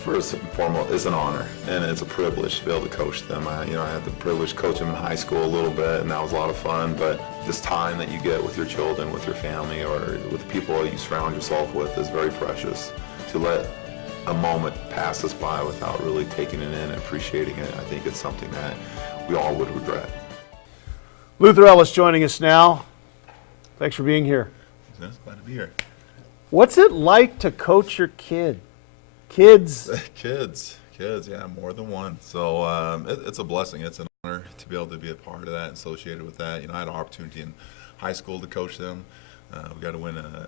First and foremost, it's an honor, and it's a privilege to be able to coach them. I had the privilege to coach them in high school a little bit, and that was a lot of fun, but this time that you get with your children, with your family, or with the people you surround yourself with is very precious. To let a moment pass us by without really taking it in and appreciating it, I think it's something that we all would regret. Luther Ellis joining us now. Thanks for being here. Glad to be here. What's it like to coach your kid? Kids? Kids, yeah, more than one. So it's a blessing. It's an honor to be able to be a part of that, associated with that. I had an opportunity in high school to coach them. We got to win a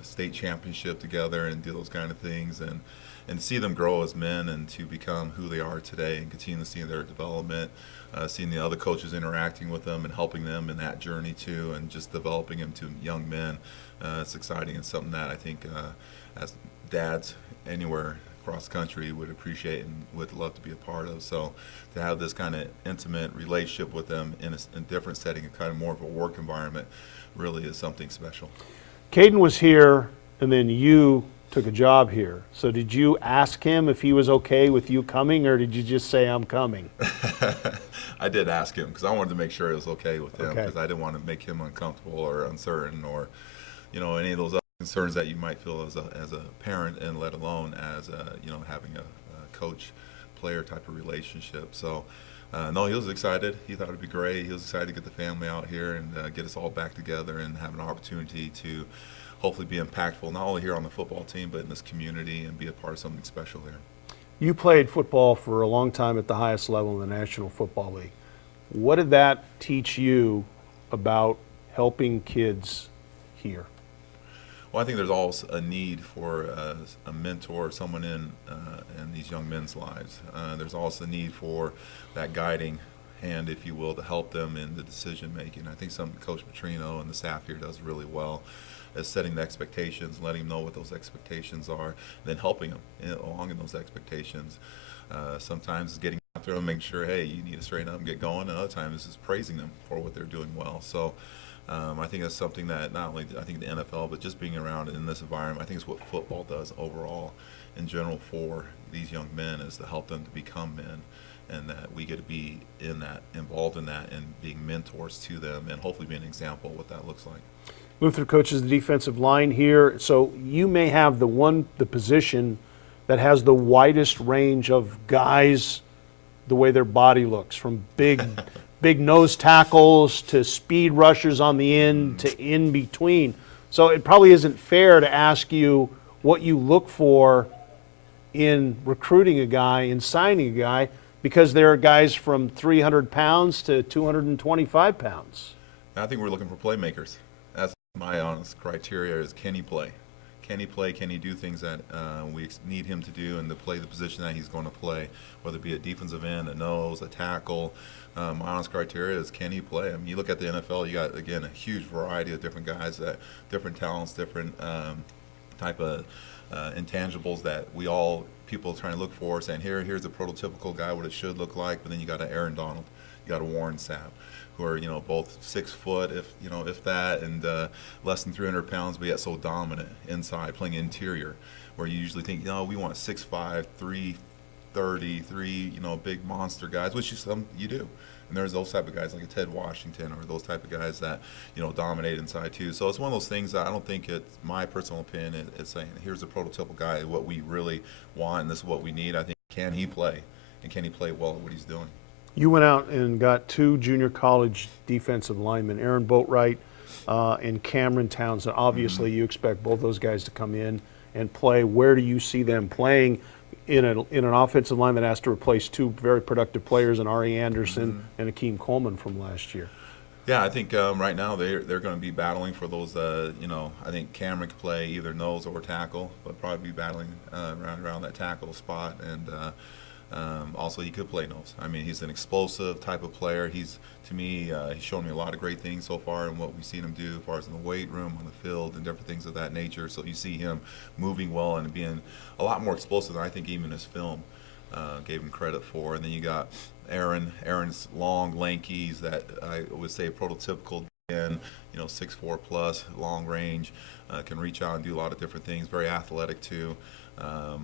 state championship together and do those kind of things, and see them grow as men and to become who they are today, and continue to see their development, seeing the other coaches interacting with them and helping them in that journey too, and just developing them to young men. It's exciting and something that I think as dads anywhere across the country would appreciate and would love to be a part of. So to have this kind of intimate relationship with them in a different setting, and kind of more of a work environment, really is something special. Caden was here, and then you took a job here. So did you ask him if he was okay with you coming, or did you just say, I'm coming? I did ask him because I wanted to make sure it was okay with him, because I didn't want to make him uncomfortable or uncertain, or any of those other concerns that you might feel as a parent, and let alone as having a coach-player type of relationship. So no, he was excited. He thought it'd be great. He was excited to get the family out here and get us all back together and have an opportunity to hopefully be impactful, not only here on the football team, but in this community, and be a part of something special here. You played football for a long time at the highest level in the National Football League. What did that teach you about helping kids here? Well, I think there's always a need for a mentor, someone in these young men's lives. There's also a need for that guiding hand, if you will, to help them in the decision making. I think something Coach Petrino and the staff here does really well is setting the expectations, letting them know what those expectations are, then helping them along in those expectations. Sometimes it's getting after them, making sure, hey, you need to straighten up and get going, and other times it's praising them for what they're doing well. So I think that's something that not only I think the NFL, but just being around in this environment, I think it's what football does overall in general for these young men, is to help them to become men, and that we get to be involved in that, and being mentors to them, and hopefully be an example of what that looks like. Luther coaches the defensive line here, so you may have the position that has the widest range of guys, the way their body looks, from big nose tackles to speed rushers on the end to in between. So it probably isn't fair to ask you what you look for in recruiting a guy and signing a guy, because there are guys from 300 pounds to 225 pounds. I think we're looking for playmakers. That's my honest criteria, is can he play? Can he play? Can he do things that we need him to do, and to play the position that he's going to play, whether it be a defensive end, a nose, a tackle. My honest criteria is, can he play? I mean, you look at the NFL, you got, again, a huge variety of different guys, that different talents, different type of intangibles that people are trying to look for, saying here's a prototypical guy, what it should look like. But then you got an Aaron Donald, you got a Warren Sapp, who are both 6 foot, if that, and less than 300 pounds, but yet so dominant inside, playing interior, where you usually think we want 6'5", 330, big monster guys, which you do. And there's those type of guys like a Ted Washington, or those type of guys that dominate inside too. So it's one of those things that I don't think it's my personal opinion. It's saying here's a prototypical guy, what we really want, and this is what we need. I think, can he play, and can he play well at what he's doing? You went out and got 2 junior college defensive linemen, Aaron Boatwright and Cameron Townsend. Obviously, you expect both those guys to come in and play. Where do you see them playing in an offensive line that has to replace 2 very productive players, in Ari Anderson and Akeem Coleman from last year? Yeah, I think right now they're going to be battling for those. I think Cameron could play either nose or tackle, but probably be battling around that tackle spot. And also, he could play nose. I mean, he's an explosive type of player. He's shown me a lot of great things so far in what we've seen him do, as far as in the weight room, on the field, and different things of that nature. So you see him moving well and being a lot more explosive than I think even his film gave him credit for. And then you got Aaron's long, lanky, that I would say prototypical end, 6'4" plus, long range, can reach out and do a lot of different things, very athletic too.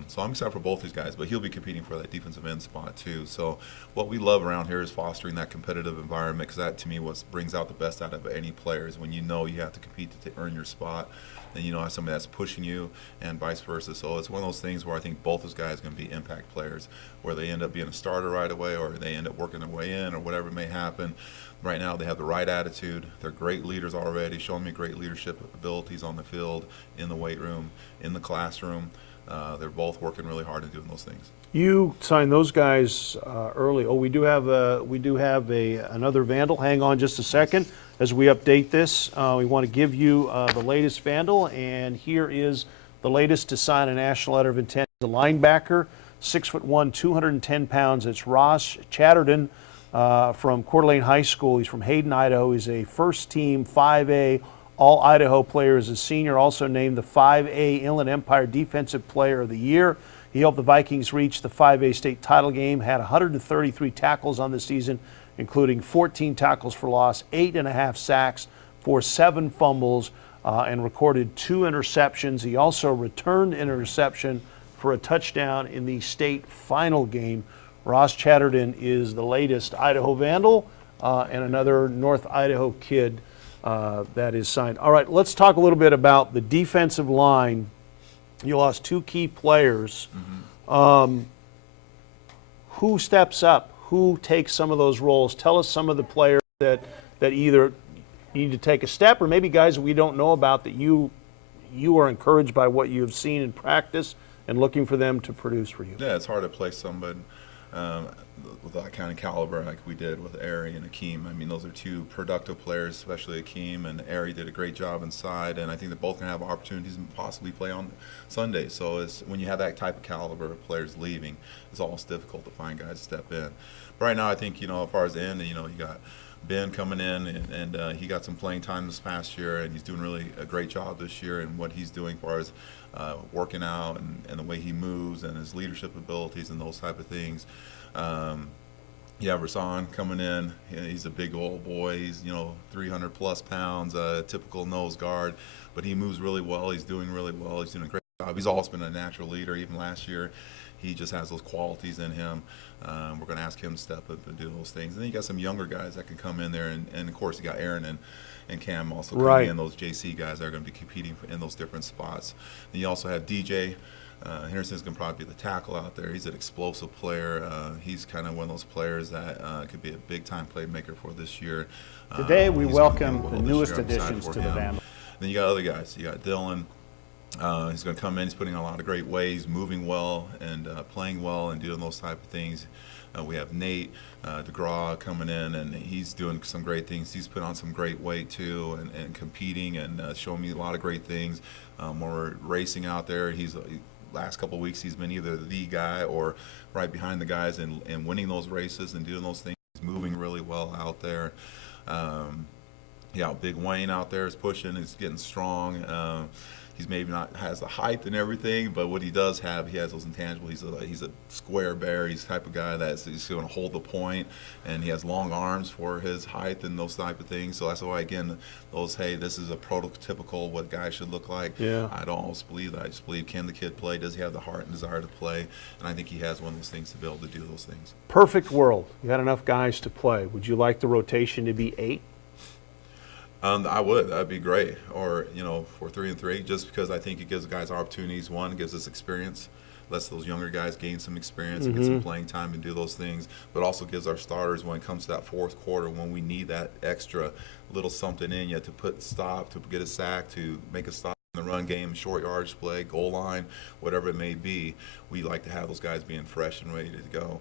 So I'm excited for both these guys, but he'll be competing for that defensive end spot too. So what we love around here is fostering that competitive environment, because that to me what brings out the best out of any players, when you have to compete to earn your spot, and have somebody that's pushing you, and vice versa. So it's one of those things where I think both those guys are going to be impact players, where they end up being a starter right away, or they end up working their way in, or whatever may happen. Right now they have the right attitude. They're great leaders already, showing me great leadership abilities on the field, in the weight room, in the classroom. they're both working really hard and doing those things. You signed those guys early. Oh, we do have another Vandal. Hang on just a second as we update this. We want to give you the latest Vandal, and here is the latest to sign a national letter of intent. The linebacker, 6'1", 210 pounds. It's Ross Chatterton from Coeur d'Alene High School. He's from Hayden, Idaho. He's a first-team 5A All-Idaho player as a senior, also named the 5A Inland Empire Defensive Player of the Year. He helped the Vikings reach the 5A state title game, had 133 tackles on the season, including 14 tackles for loss, 8.5 sacks for 7 fumbles, and recorded 2 interceptions. He also returned an interception for a touchdown in the state final game. Ross Chatterton is the latest Idaho Vandal and another North Idaho kid that is signed. All right, let's talk a little bit about the defensive line. You lost 2 key players. Who steps up? Who takes some of those roles? Tell us some of the players that either need to take a step, or maybe guys that we don't know about that you are encouraged by what you have seen in practice and looking for them to produce for you. Yeah, it's hard to play somebody with that kind of caliber like we did with Ari and Akeem. I mean, those are 2 productive players, especially Akeem, and Ari did a great job inside, and I think they're both going to have opportunities and possibly play on Sunday. So it's, when you have that type of caliber of players leaving, it's almost difficult to find guys to step in. But right now, I think, as far as the end, you got Ben coming in, and he got some playing time this past year, and he's doing really a great job this year in what he's doing as far as working out and the way he moves and his leadership abilities and those type of things. Rasan coming in, he's a big old boy. He's 300 plus pounds, typical nose guard, but he moves really well. He's doing really well. He's doing a great job. He's always been a natural leader. Even last year, he just has those qualities in him. We're going to ask him to step up and do those things. And then you got some younger guys that can come in there, and of course you got Aaron and Cam also coming in. Those JC guys that are going to be competing in those different spots. Then you also have DJ. Henderson's going to probably be the tackle out there. He's an explosive player. He's kind of one of those players that could be a big-time playmaker for this year. Today we welcome the newest additions to the Vandal. Then you got other guys. You got Dylan. He's going to come in. He's putting in a lot of great ways, moving well and playing well and doing those type of things. We have Nate DeGraw coming in, and he's doing some great things. He's put on some great weight too, and competing and showing me a lot of great things. More racing out there. Last couple of weeks he's been either the guy or right behind the guys and winning those races and doing those things. He's moving really well out there. Big Wayne out there is pushing. He's getting strong. He's maybe not has the height and everything, but what he does have, he has those intangibles. He's a square bear. He's the type of guy that's he's going to hold the point, and he has long arms for his height and those type of things. So that's why, again, this is a prototypical what guys should look like. Yeah. I don't always believe that. I just believe, can the kid play? Does he have the heart and desire to play? And I think he has one of those things to be able to do those things. Perfect world. You had enough guys to play. Would you like the rotation to be 8? I would. That'd be great. Or, for 3 and 3, just because I think it gives guys opportunities. One, it gives us experience, lets those younger guys gain some experience and get some playing time and do those things, but also gives our starters, when it comes to that fourth quarter, when we need that extra little something in you to put stop, to get a sack, to make a stop in the run game, short yardage play, goal line, whatever it may be, we like to have those guys being fresh and ready to go.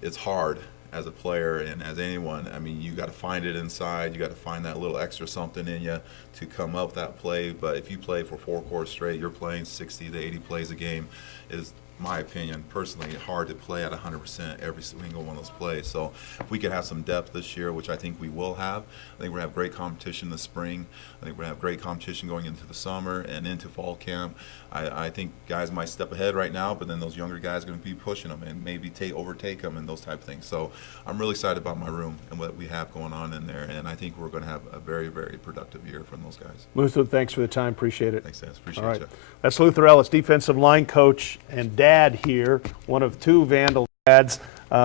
It's hard as a player and as anyone. I mean, you got to find it inside. You got to find that little extra something in you to come up that play. But if you play for 4 quarters straight, you're playing 60 to 80 plays a game. It is, my opinion, personally, hard to play at 100% every single one of those plays. So if we could have some depth this year, which I think we will have, I think we're going to have great competition this spring. I think we're going to have great competition going into the summer and into fall camp. I think guys might step ahead right now, but then those younger guys are going to be pushing them and maybe overtake them and those type of things. So I'm really excited about my room and what we have going on in there, and I think we're going to have a very, very productive year from those guys. Luther, thanks for the time. Appreciate it. Thanks, Dennis. Appreciate All right. you. That's Luther Ellis, defensive line coach and dad here, one of 2 Vandal dads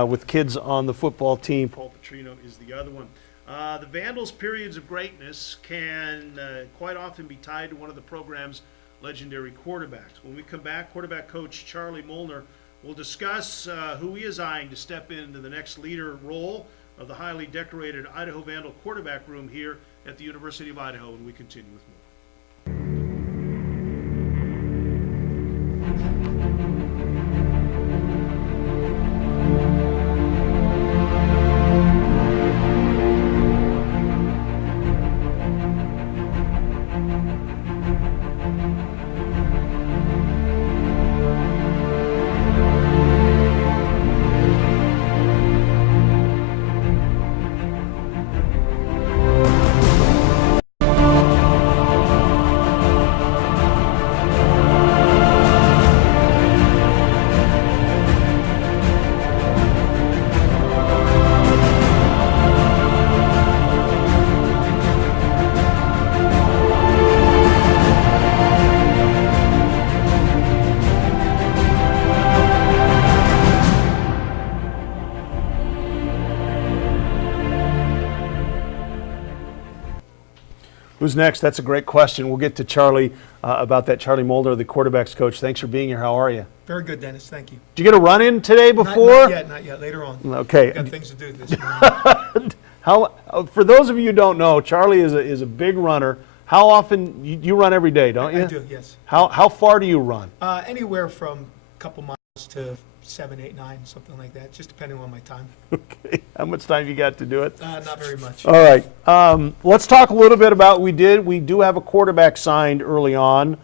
with kids on the football team. Paul Petrino is the other one. The Vandals' periods of greatness can quite often be tied to one of the program's legendary quarterbacks. When we come back, quarterback coach Charlie Molnar will discuss who he is eyeing to step into the next leader role of the highly decorated Idaho Vandal quarterback room here at the University of Idaho, and we continue with more. Who's next? That's a great question. We'll get to Charlie about that. Charlie Mulder, the quarterback's coach. Thanks for being here. How are you? Very good, Dennis. Thank you. Did you get a run-in today before? Not yet. Later on. Okay. Got things to do this morning. For those of you who don't know, Charlie is a big runner. How often you run every day, don't you? I do, yes. How far do you run? Anywhere from a couple miles to 7, 8, 9, something like that, just depending on my time. Okay. How much time you got to do it? Not very much. All right. Let's talk a little bit about what we did. We do have a quarterback signed early on.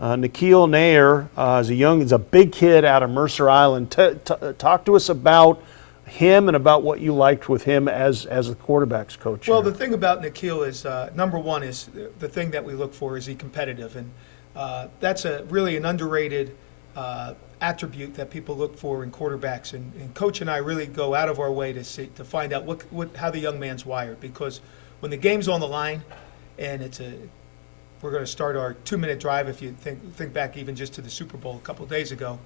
Nikhil Nair is a big kid out of Mercer Island. Talk to us about him and about what you liked with him as a quarterback's coach. Well, the thing about Nikhil is, number one is the thing that we look for is he competitive, and that's really an underrated attribute that people look for in quarterbacks. And Coach and I really go out of our way to find out how the young man's wired, because when the game's on the line, and we're going to start our 2-minute drive. If you think back even just to the Super Bowl a couple of days ago.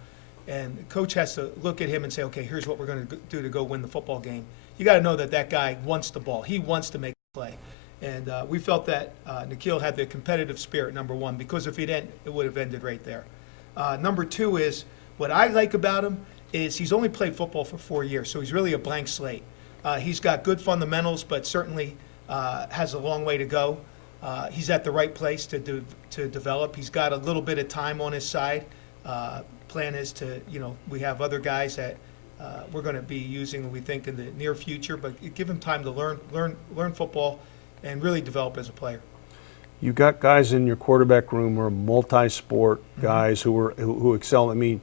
And the coach has to look at him and say, okay, here's what we're going to do to go win the football game. You got to know that guy wants the ball. He wants to make a play. And we felt that Nikhil had the competitive spirit, number one, because if he didn't, it would have ended right there. Number two is, what I like about him is he's only played football for 4 years, so he's really a blank slate. He's got good fundamentals, but certainly has a long way to go. He's at the right place to develop. He's got a little bit of time on his side. Plan is to, we have other guys that we're going to be using, we think, in the near future, but give him time to learn football and really develop as a player. You got guys in your quarterback room who are multi-sport guys who excel. I mean,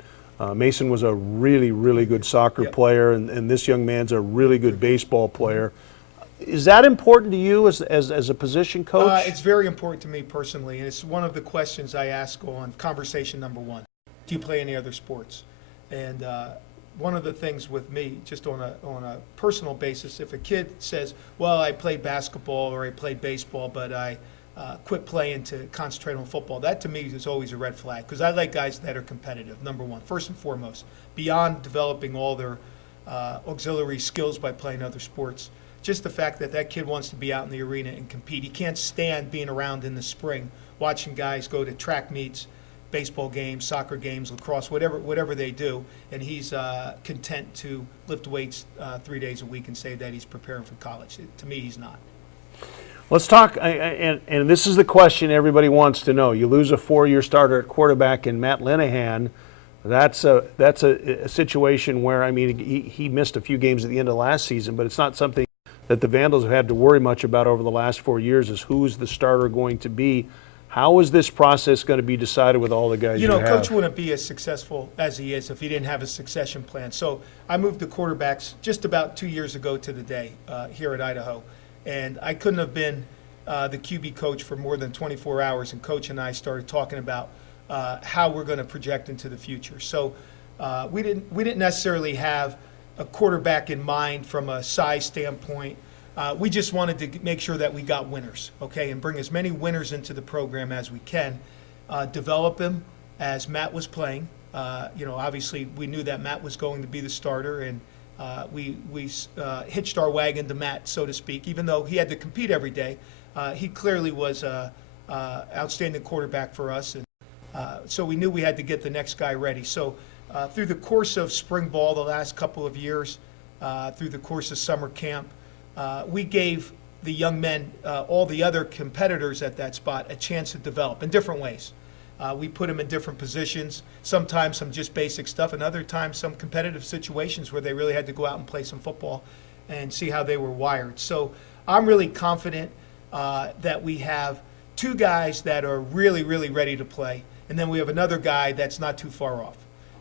Mason was a really, really good soccer player, and this young man's a really good baseball player. Is that important to you as a position coach? It's very important to me personally, and it's one of the questions I ask on conversation number one. Do you play any other sports? And one of the things with me, just on a personal basis, if a kid says, well, I played basketball or I played baseball, but I quit playing to concentrate on football, that to me is always a red flag, because I like guys that are competitive, number one, first and foremost, beyond developing all their auxiliary skills by playing other sports. Just the fact that kid wants to be out in the arena and compete. He can't stand being around in the spring, watching guys go to track meets, baseball games, soccer games, lacrosse, whatever they do, and he's content to lift weights 3 days a week and say that he's preparing for college. To me, he's not. Let's talk, and this is the question everybody wants to know. You lose a 4-year starter at quarterback in Matt Linehan. That's a situation where, I mean, he missed a few games at the end of last season, but it's not something that the Vandals have had to worry much about over the last 4 years, is who's the starter going to be. How is this process going to be decided with all the guys you have? Coach wouldn't be as successful as he is if he didn't have a succession plan. So I moved the quarterbacks just about 2 years ago to the day here at Idaho. And I couldn't have been the QB coach for more than 24 hours, and Coach and I started talking about how we're going to project into the future. So we didn't necessarily have a quarterback in mind from a size standpoint. We just wanted to make sure that we got winners, okay, and bring as many winners into the program as we can. Develop him as Matt was playing. Obviously we knew that Matt was going to be the starter, and we hitched our wagon to Matt, so to speak. Even though he had to compete every day, he clearly was an outstanding quarterback for us, and so we knew we had to get the next guy ready. So through the course of spring ball the last couple of years, through the course of summer camp, we gave the young men, all the other competitors at that spot, a chance to develop in different ways. We put them in different positions, sometimes some just basic stuff, and other times some competitive situations where they really had to go out and play some football and see how they were wired. So I'm really confident that we have 2 guys that are really, really ready to play, and then we have another guy that's not too far off.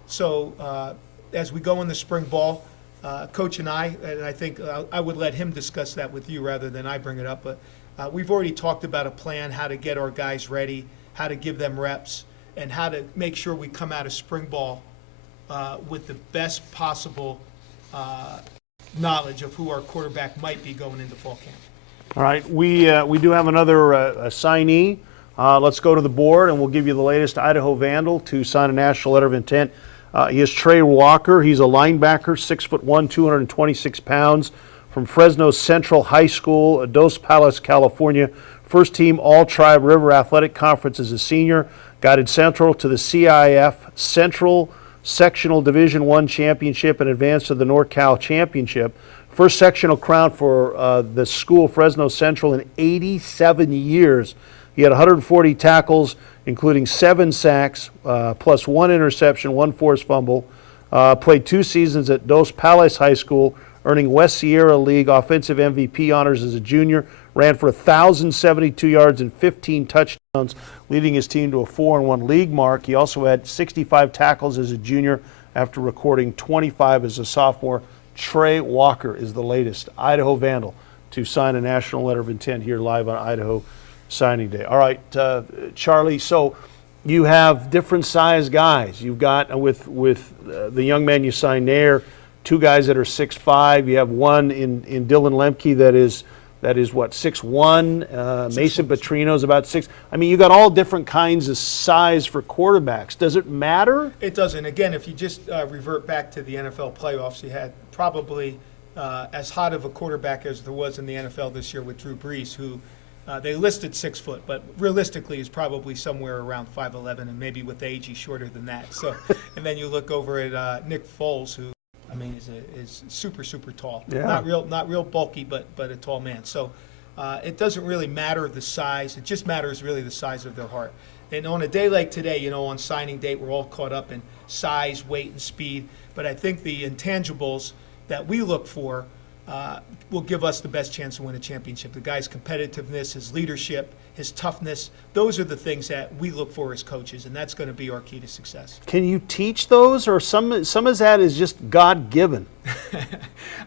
So as we go in the spring ball, Coach and I think I would let him discuss that with you rather than I bring it up, but we've already talked about a plan, how to get our guys ready, how to give them reps, and how to make sure we come out of spring ball with the best possible knowledge of who our quarterback might be going into fall camp. All right, we do have another signee. Let's go to the board, and we'll give you the latest Idaho Vandal to sign a national letter of intent. He is Trey Walker. He's a linebacker, 6'1", 226 pounds, from Fresno Central High School, Dos Palos, California, First team All-Tribe River Athletic Conference as a senior. Guided Central to the CIF Central Sectional Division I Championship and advanced to the NorCal Championship. First sectional crown for the school, Fresno Central, in 87 years. He had 140 tackles, including 7 sacks, plus 1 interception, 1 forced fumble. Played 2 seasons at Dos Palace High School, earning West Sierra League Offensive MVP honors as a junior. Ran for 1,072 yards and 15 touchdowns, leading his team to a 4-1 league mark. He also had 65 tackles as a junior after recording 25 as a sophomore. Trey Walker is the latest Idaho Vandal to sign a national letter of intent here live on Idaho Signing Day. All right, Charlie, so you have different size guys. You've got, with the young man you signed there, 2 guys that are 6'5". You have one in Dylan Lemke that is what, 6'1". Mason Petrino's about 6. I mean, you got all different kinds of size for quarterbacks. Does it matter? It doesn't. Again, if you just revert back to the NFL playoffs, you had probably as hot of a quarterback as there was in the NFL this year with Drew Brees, who they listed 6 foot, but realistically is probably somewhere around 5'11", and maybe with age he's shorter than that. So, and then you look over at Nick Foles, who, I mean, is super tall. Yeah. Not real bulky, but a tall man. So it doesn't really matter the size. It just matters really the size of their heart. And on a day like today, you know, on signing day, we're all caught up in size, weight, and speed. But I think the intangibles that we look for will give us the best chance to win a championship. The guy's competitiveness, his leadership, his toughness, those are the things that we look for as coaches, and that's going to be our key to success. Can you teach those, or some of that is just God-given?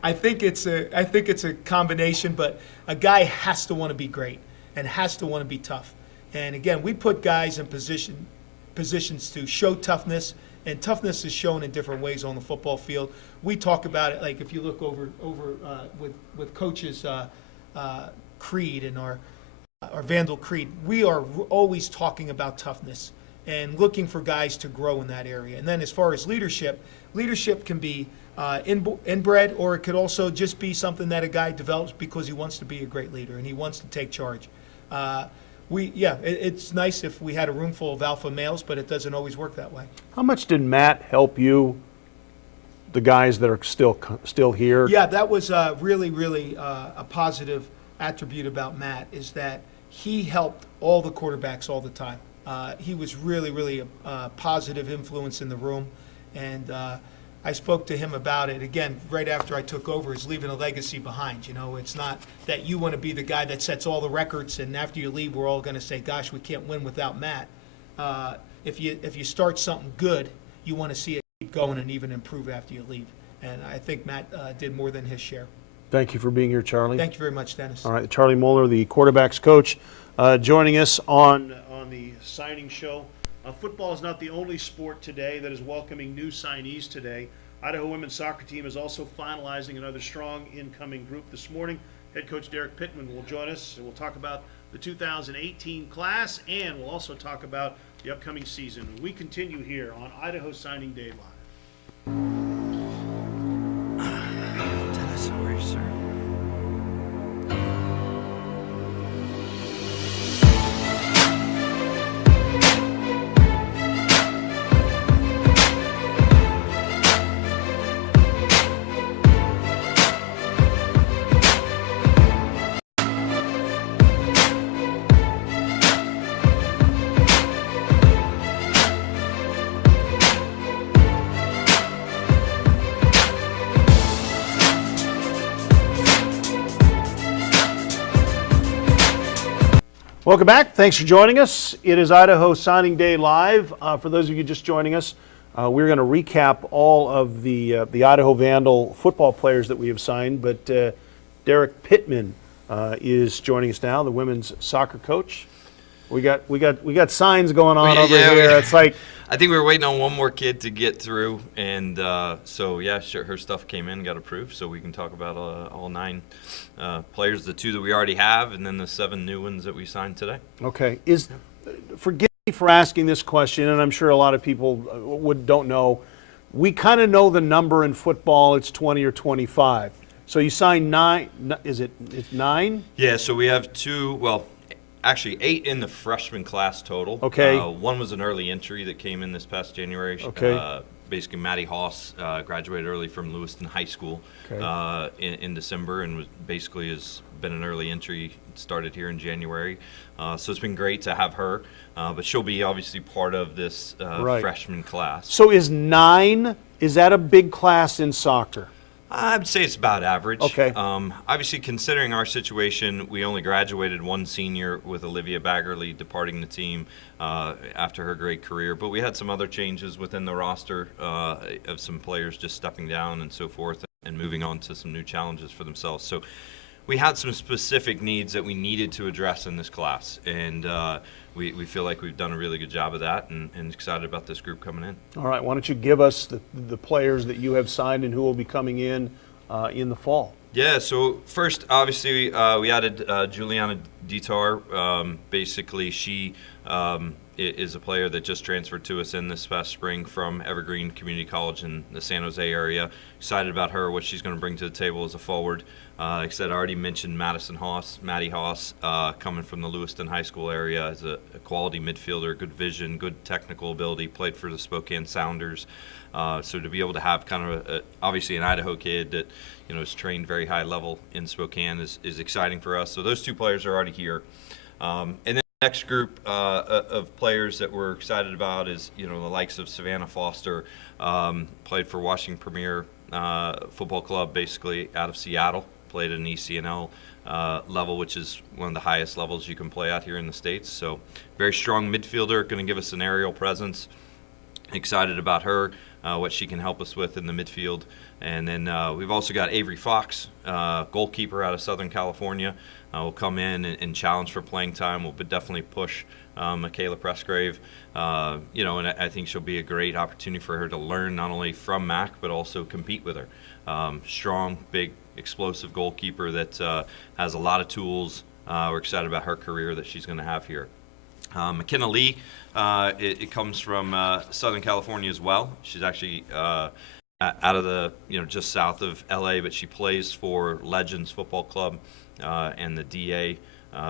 I think it's a combination, but a guy has to want to be great and has to want to be tough. And again, we put guys in positions to show toughness, and toughness is shown in different ways on the football field. We talk about it, like if you look over with coaches Creed and our Vandal Creed, we are always talking about toughness and looking for guys to grow in that area. And then as far as leadership can be inbred, or it could also just be something that a guy develops because he wants to be a great leader and he wants to take charge. It's nice if we had a room full of alpha males, but it doesn't always work that way. How much did Matt help you, the guys that are still here? Yeah, that was really a positive attribute about Matt, is that he helped all the quarterbacks all the time. He was really a positive influence in the room, and I spoke to him about it, again, right after I took over, is leaving a legacy behind. You know, it's not that you want to be the guy that sets all the records, and after you leave, we're all going to say, gosh, we can't win without Matt. If you start something good, you want to see it keep going and even improve after you leave. And I think Matt did more than his share. Thank you for being here, Charlie. Thank you very much, Dennis. All right, Charlie Moeller, the quarterback's coach, joining us on the signing show. Football is not the only sport today that is welcoming new signees today. Idaho women's soccer team is also finalizing another strong incoming group this morning. Head coach Derek Pittman will join us, and we'll talk about the 2018 class, and we'll also talk about the upcoming season. We continue here on Idaho Signing Day Live. Dennis, how are you, sir? Welcome back. Thanks for joining us. It is Idaho Signing Day Live. For those of you just joining us, we're going to recap all of the Idaho Vandal football players that we have signed. But Derek Pittman is joining us now, the women's soccer coach. We got signs going on over here. It's like, I think we were waiting on one more kid to get through, and so yeah, sure, her stuff came in, got approved, so we can talk about all 9 players, the 2 that we already have, and then the 7 new ones that we signed today. Okay, forgive me for asking this question, and I'm sure a lot of people don't know. We kind of know the number in football; it's 20 or 25. So you signed 9. It's 9? Yeah. So we have 2. Well, actually 8 in the freshman class total. Okay. One was an early entry that came in this past January. Okay. Basically, Maddie Haas graduated early from Lewiston High School in December, and basically has been an early entry. Started here in January, so it's been great to have her. But she'll be obviously part of this freshman class. So is 9? Is that a big class in soccer? I'd say it's about average. Okay. Obviously, considering our situation, we only graduated one senior with Olivia Baggerly departing the team after her great career. But we had some other changes within the roster of some players just stepping down and so forth and moving on to some new challenges for themselves. So we had some specific needs that we needed to address in this class. And we feel like we've done a really good job of that and excited about this group coming in. All right, why don't you give us the players that you have signed and who will be coming in the fall? Yeah, so first, obviously, we added Juliana Ditar. Basically, she is a player that just transferred to us in this past spring from Evergreen Community College in the San Jose area. Excited about her, what she's going to bring to the table as a forward. Like I said, I already mentioned Maddie Haas, coming from the Lewiston High School area as a quality midfielder, good vision, good technical ability, played for the Spokane Sounders. So to be able to have kind of obviously an Idaho kid that is trained very high level in Spokane is exciting for us. So those two players are already here. And then the next group of players that we're excited about is the likes of Savannah Foster, played for Washington Premier Football Club, basically out of Seattle. Played at an ECNL level, which is one of the highest levels you can play out here in the States. So very strong midfielder, going to give us an aerial presence. Excited about her, what she can help us with in the midfield. And then we've also got Avery Fox, goalkeeper out of Southern California. Will come in and challenge for playing time. We'll definitely push Michaela Presgrave. And I think she'll be a great opportunity for her to learn not only from Mac, but also compete with her. Strong, big, explosive goalkeeper that has a lot of tools. We're excited about her career that she's going to have here. McKenna Lee, it comes from Southern California as well. She's actually out of the, just south of LA, but she plays for Legends Football Club and the DA,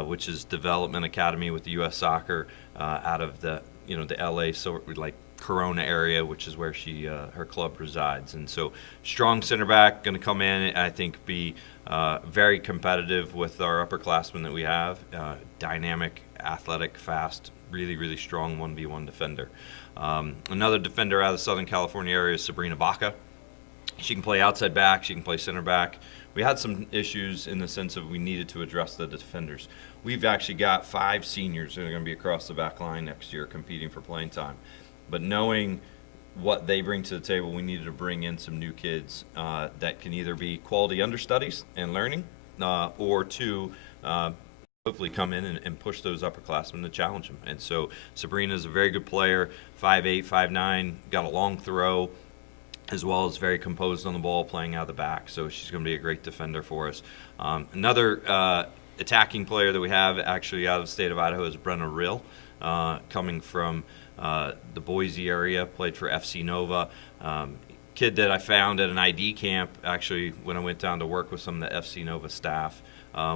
which is Development Academy with the U.S. Soccer out of the, the LA, so like Corona area, which is where her club resides. And so strong center back, going to come in and I think be very competitive with our upperclassmen that we have. Dynamic, athletic, fast, really, really strong 1v1 defender. Another defender out of the Southern California area is Sabrina Baca. She can play outside back, she can play center back. We had some issues in the sense of we needed to address the defenders. We've actually got 5 seniors that are going to be across the back line next year competing for playing time. But knowing what they bring to the table, we needed to bring in some new kids that can either be quality understudies and learning, or to hopefully come in and push those upperclassmen to challenge them. And so Sabrina is a very good player, 5'8", 5'9", got a long throw, as well as very composed on the ball, playing out of the back. So she's going to be a great defender for us. Another attacking player that we have actually out of the state of Idaho is Brenna Rill, coming from the Boise area, played for FC Nova. Kid that I found at an ID camp, actually, when I went down to work with some of the FC Nova staff,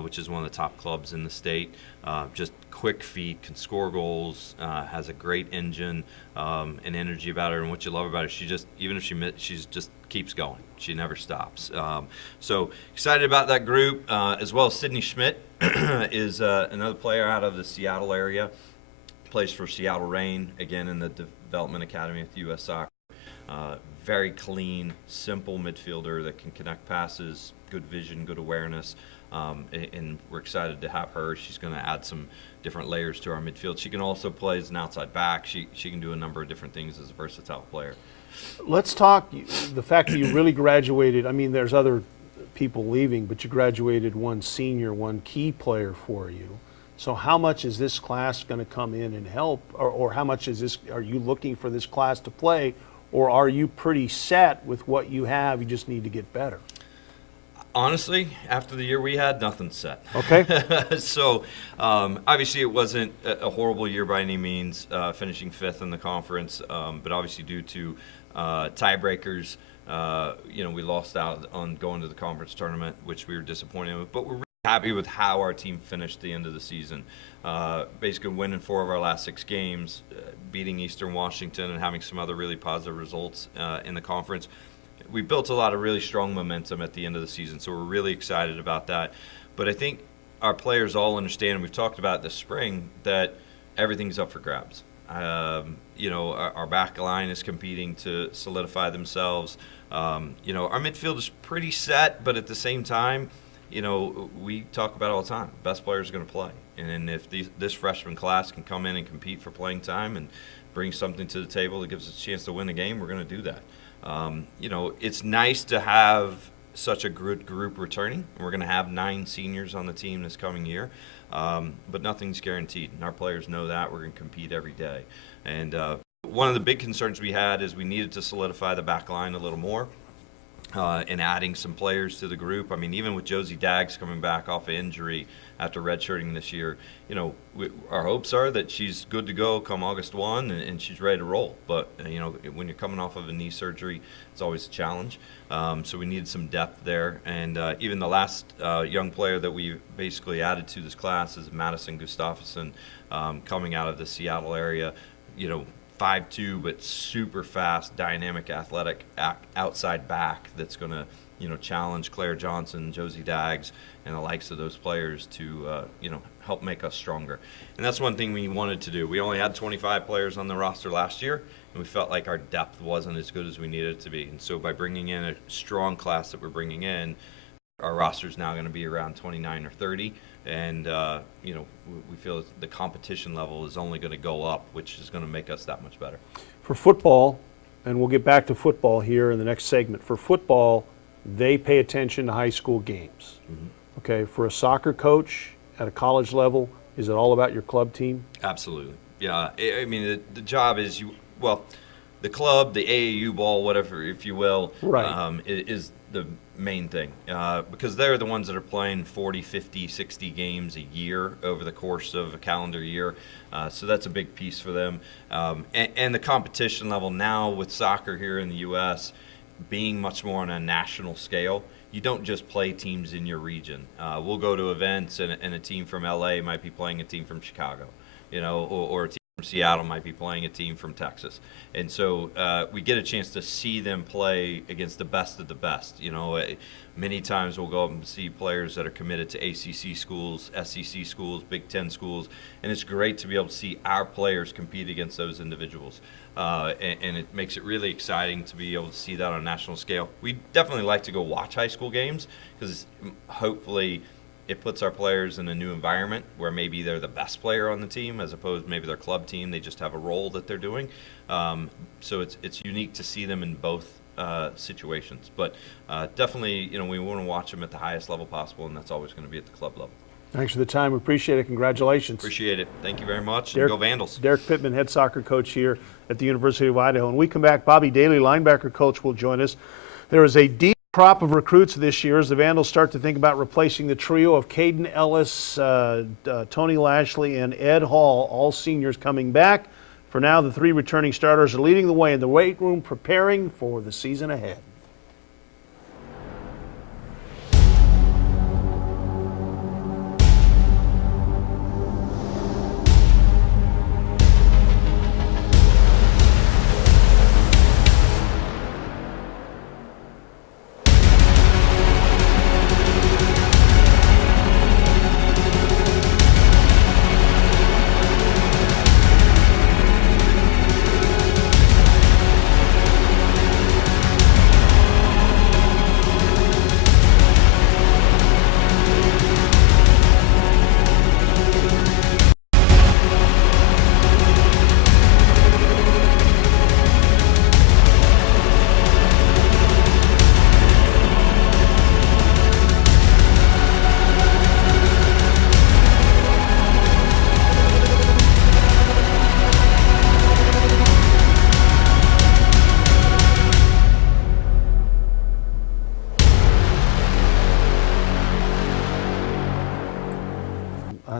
which is one of the top clubs in the state. Just quick feet, can score goals, has a great engine and energy about her. And what you love about her, she just, even if she just keeps going. She never stops. So excited about that group, as well as Sydney Schmidt is another player out of the Seattle area. Plays for Seattle Reign, again in the Development Academy at the U.S. Soccer. Very clean, simple midfielder that can connect passes, good vision, good awareness, and we're excited to have her. She's going to add some different layers to our midfield. She can also play as an outside back. She can do a number of different things as a versatile player. Let's talk the fact that you really graduated. I mean, there's other people leaving, but you graduated one senior, one key player for you. So how much is this class going to come in and help, or how much are you looking for this class to play, or are you pretty set with what you have, you just need to get better? Honestly, after the year we had, nothing's set. Okay. So obviously it wasn't a horrible year by any means, finishing 5th in the conference, but obviously due to tiebreakers, we lost out on going to the conference tournament, which we were disappointed with, but we're happy with how our team finished the end of the season. Basically winning 4 of our last 6 games, beating Eastern Washington and having some other really positive results in the conference. We built a lot of really strong momentum at the end of the season, so we're really excited about that. But I think our players all understand, and we've talked about it this spring, that everything's up for grabs. Our back line is competing to solidify themselves. Our midfield is pretty set, but at the same time, we talk about it all the time. Best players are going to play. And if this freshman class can come in and compete for playing time and bring something to the table that gives us a chance to win the game, we're going to do that. It's nice to have such a good group returning. We're going to have 9 seniors on the team this coming year, but nothing's guaranteed, and our players know that. We're going to compete every day. And one of the big concerns we had is we needed to solidify the back line a little more. And adding some players to the group. I mean, even with Josie Daggs coming back off of injury after redshirting this year, our hopes are that she's good to go come August 1 and she's ready to roll. But, when you're coming off of a knee surgery, it's always a challenge. So we needed some depth there. And even the last young player that we basically added to this class is Madison Gustafsson, coming out of the Seattle area, 5'2", but super fast, dynamic, athletic outside back that's going to, challenge Claire Johnson, Josie Daggs, and the likes of those players to, help make us stronger. And that's one thing we wanted to do. We only had 25 players on the roster last year, and we felt like our depth wasn't as good as we needed it to be. And so by bringing in a strong class that we're bringing in, our roster is now going to be around 29 or 30. And, we feel that the competition level is only going to go up, which is going to make us that much better. For football, and we'll get back to football here in the next segment, for football, they pay attention to high school games. Mm-hmm. Okay, for a soccer coach at a college level, is it all about your club team? Absolutely. Yeah, I mean, the job is, the club, the AAU ball, whatever, if you will, right. Is the main thing because they're the ones that are playing 40, 50, 60 games a year over the course of a calendar year. So that's a big piece for them. And the competition level now with soccer here in the U.S. being much more on a national scale, you don't just play teams in your region. We'll go to events and a team from L.A. might be playing a team from Chicago, or a team from Seattle might be playing a team from Texas. And so we get a chance to see them play against the best of the best. Many times we'll go up and see players that are committed to ACC schools, SEC schools, Big Ten schools, and it's great to be able to see our players compete against those individuals. And it makes it really exciting to be able to see that on a national scale. We definitely like to go watch high school games because hopefully it puts our players in a new environment where maybe they're the best player on the team as opposed to maybe their club team. They just have a role that they're doing. So it's unique to see them in both situations. But definitely, we want to watch them at the highest level possible, and that's always going to be at the club level. Thanks for the time. We appreciate it. Congratulations. Appreciate it. Thank you very much. And go Vandals. Derek Pittman, head soccer coach here at the University of Idaho. When we come back, Bobby Daly, linebacker coach, will join us. There is a deep crop of recruits this year as the Vandals start to think about replacing the trio of Caden Ellis, Tony Lashley, and Ed Hall, all seniors coming back. For now, the 3 returning starters are leading the way in the weight room, preparing for the season ahead.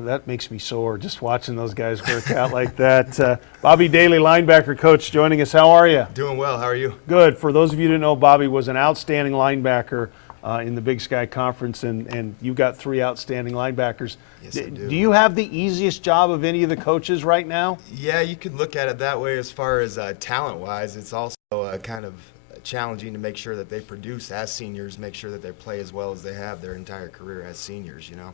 That makes me sore just watching those guys work out like that. Bobby Daly, linebacker coach, joining us. How are you? Doing well. How are you? Good. For those of you who didn't know, Bobby was an outstanding linebacker in the Big Sky Conference, and you've got 3 outstanding linebackers. Yes, I do. Do you have the easiest job of any of the coaches right now? Yeah, you could look at it that way. As far as talent-wise, it's also kind of challenging to make sure that they produce as seniors, make sure that they play as well as they have their entire career as seniors, you know.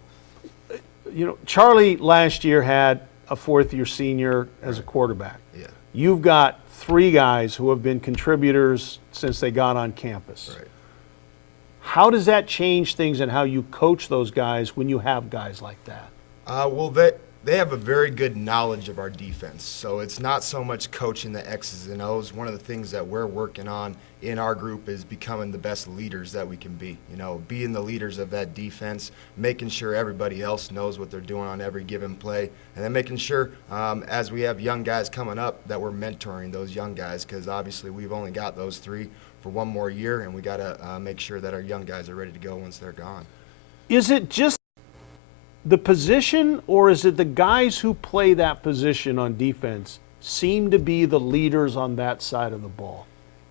You know, Charlie last year had a 4th-year senior as a quarterback. Yeah. You've got 3 guys who have been contributors since they got on campus. Right. How does that change things and how you coach those guys when you have guys like that? Well, they have a very good knowledge of our defense, so it's not so much coaching the X's and O's. One of the things that we're working on in our group is becoming the best leaders that we can be. You know, being the leaders of that defense, making sure everybody else knows what they're doing on every given play, and then making sure as we have young guys coming up that we're mentoring those young guys, because obviously we've only got those 3 for 1 more year, and we got to make sure that our young guys are ready to go once they're gone. Is it just the position, or is it the guys who play that position on defense seem to be the leaders on that side of the ball?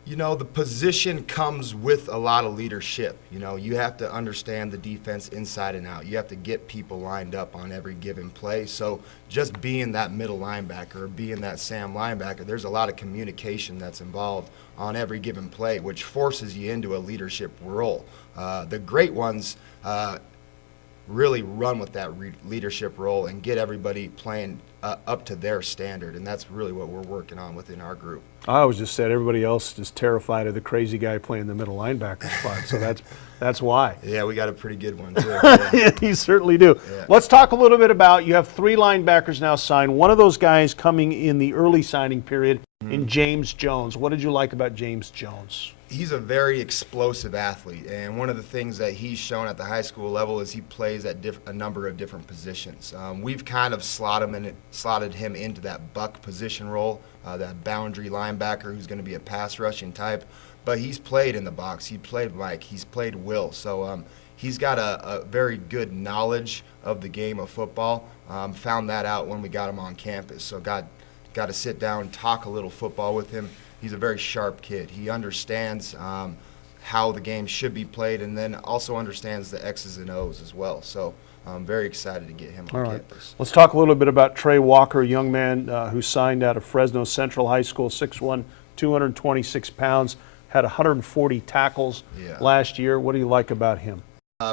You know, the position comes with a lot of leadership. You know, you have to understand the defense inside and out. You have to get people lined up on every given play. So just being that middle linebacker or being that Sam linebacker, there's a lot of communication that's involved on every given play, which forces you into a leadership role. The great ones really run with that leadership role and get everybody playing up to their standard, and that's really what we're working on within our group. I always just said everybody else is terrified of the crazy guy playing the middle linebacker spot, so that's why. Yeah, we got a pretty good one too. Yeah. You certainly do. Yeah. Let's talk a little bit about, you have 3 linebackers now signed. One of those guys coming in the early signing period in James Jones. What did you like about James Jones? He's a very explosive athlete, and one of the things that he's shown at the high school level is he plays at a number of different positions. We've kind of slotted him into that buck position role, that boundary linebacker who's going to be a pass rushing type, but he's played in the box. He played Mike. He's played Will. So he's got a very good knowledge of the game of football. Found that out when we got him on campus. So got to sit down, talk a little football with him. He's a very sharp kid. He understands how the game should be played, and then also understands the X's and O's as well. So I'm very excited to get him on campus. Let's talk a little bit about Trey Walker, a young man who signed out of Fresno Central High School, 6'1", 226 pounds, had 140 tackles last year. What do you like about him?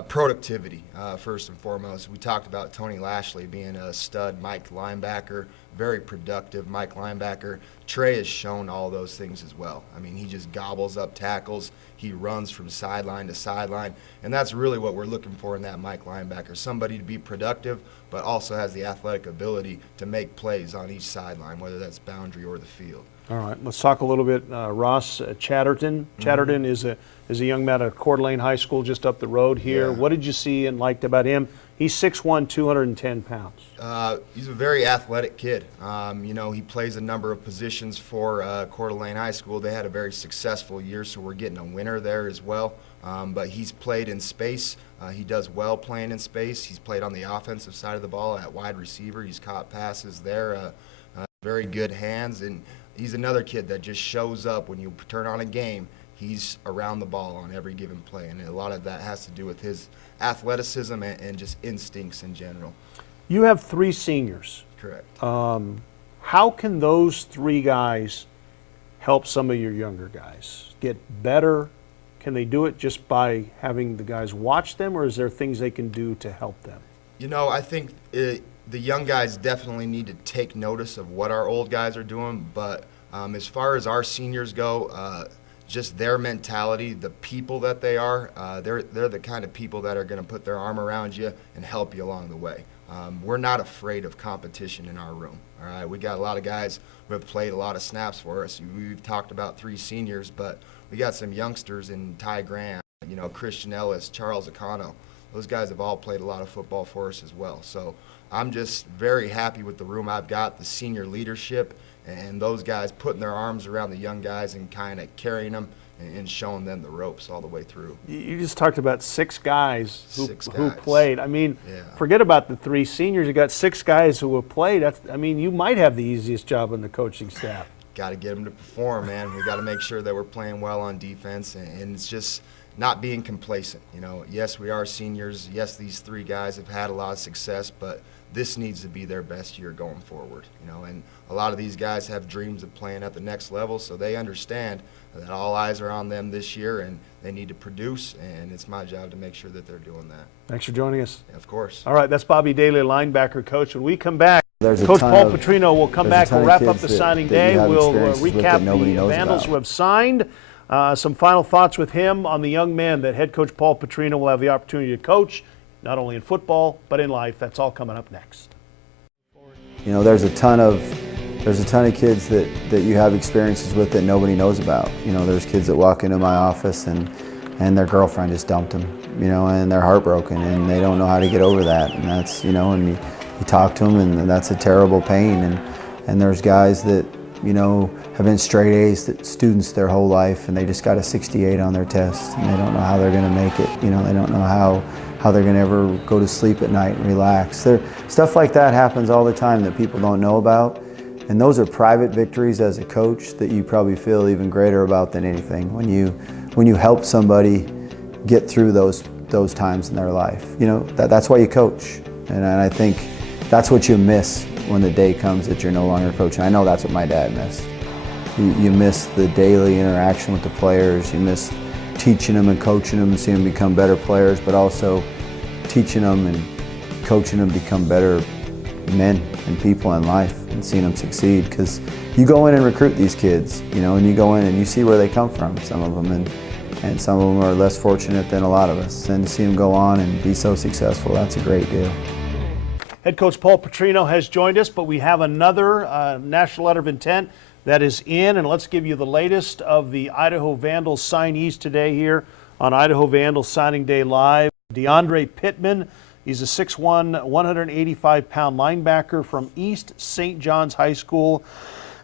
Productivity, first and foremost. We talked about Tony Lashley being a stud Mike linebacker, very productive Mike linebacker. Trey has shown all those things as well. I mean, he just gobbles up tackles. He runs from sideline to sideline, and that's really what we're looking for in that Mike linebacker, somebody to be productive but also has the athletic ability to make plays on each sideline, whether that's boundary or the field. All right, let's talk a little bit. Ross Chatterton. Chatterton is a young man at Coeur d'Alene High School just up the road here. Yeah. What did you see and liked about him? He's 6'1", 210 pounds. He's a very athletic kid. You know, he plays a number of positions for Coeur d'Alene High School. They had a very successful year, so we're getting a winner there as well. But he's played in space. He does well playing in space. He's played on the offensive side of the ball at wide receiver. He's caught passes there. Very good hands, and he's another kid that just shows up when you turn on a game. He's around the ball on every given play, and a lot of that has to do with his athleticism and just instincts in general. You have 3 seniors. Correct. How can those 3 guys help some of your younger guys get better? Can they do it just by having the guys watch them, or is there things they can do to help them? You know, I think the young guys definitely need to take notice of what our old guys are doing, but as far as our seniors go, just their mentality, the people that they are, they're the kind of people that are going to put their arm around you and help you along the way. We're not afraid of competition in our room. All right, we got a lot of guys who have played a lot of snaps for us. We've talked about 3 seniors, but we got some youngsters in Ty Graham, you know, Christian Ellis, Charles Acano. Those guys have all played a lot of football for us as well. So I'm just very happy with the room I've got, the senior leadership, and those guys putting their arms around the young guys and kind of carrying them and showing them the ropes all the way through. You just talked about 6 guys who played. I mean, Yeah. forget about the 3 seniors. You got 6 guys who have played. I mean, you might have the easiest job on the coaching staff. Got to get them to perform, man. We got to make sure that we're playing well on defense, and it's just not being complacent. You know, yes, we are seniors. Yes, these three guys have had a lot of success, but this needs to be their best year going forward. You know, and a lot of these guys have dreams of playing at the next level, so they understand that all eyes are on them this year, and they need to produce, and it's my job to make sure that they're doing that. Thanks for joining us. Of course. All right, that's Bobby Daly, linebacker coach. When we come back, There's a Coach ton Paul of- Petrino will come there's a back. ton We'll of wrap up kids the signing that you day. have We'll experiences with recap that nobody the knows Vandals about. who have signed. Some final thoughts with him on the young man that head coach Paul Petrino will have the opportunity to coach, not only in football, but in life. That's all coming up next. You know, there's a ton of kids that you have experiences with that nobody knows about. You know, there's kids that walk into my office and their girlfriend just dumped them, you know, and they're heartbroken and they don't know how to get over that. And that's, you know, and you talk to them and that's a terrible pain. And there's guys that, you know, have been straight A's students their whole life and they just got a 68 on their test and they don't know how they're going to make it. You know, they don't know how they're going to ever go to sleep at night and relax. Stuff like that happens all the time that people don't know about. And those are private victories as a coach that you probably feel even greater about than anything. When you help somebody get through those times in their life. You know, that's why you coach. And I think that's what you miss when the day comes that you're no longer coaching. I know that's what my dad missed. You miss the daily interaction with the players. You miss teaching them and coaching them and seeing them become better players, but also teaching them and coaching them become better men and people in life and seeing them succeed. Because you go in and recruit these kids, you know, and you go in and you see where they come from, some of them, and some of them are less fortunate than a lot of us. And to see them go on and be so successful, that's a great deal. Head coach Paul Petrino has joined us, but we have another national letter of intent that is in, and let's give you the latest of the Idaho Vandals signees today here on Idaho Vandals Signing Day Live. DeAndre Pittman, he's a 6'1", 185-pound linebacker from East St. John's High School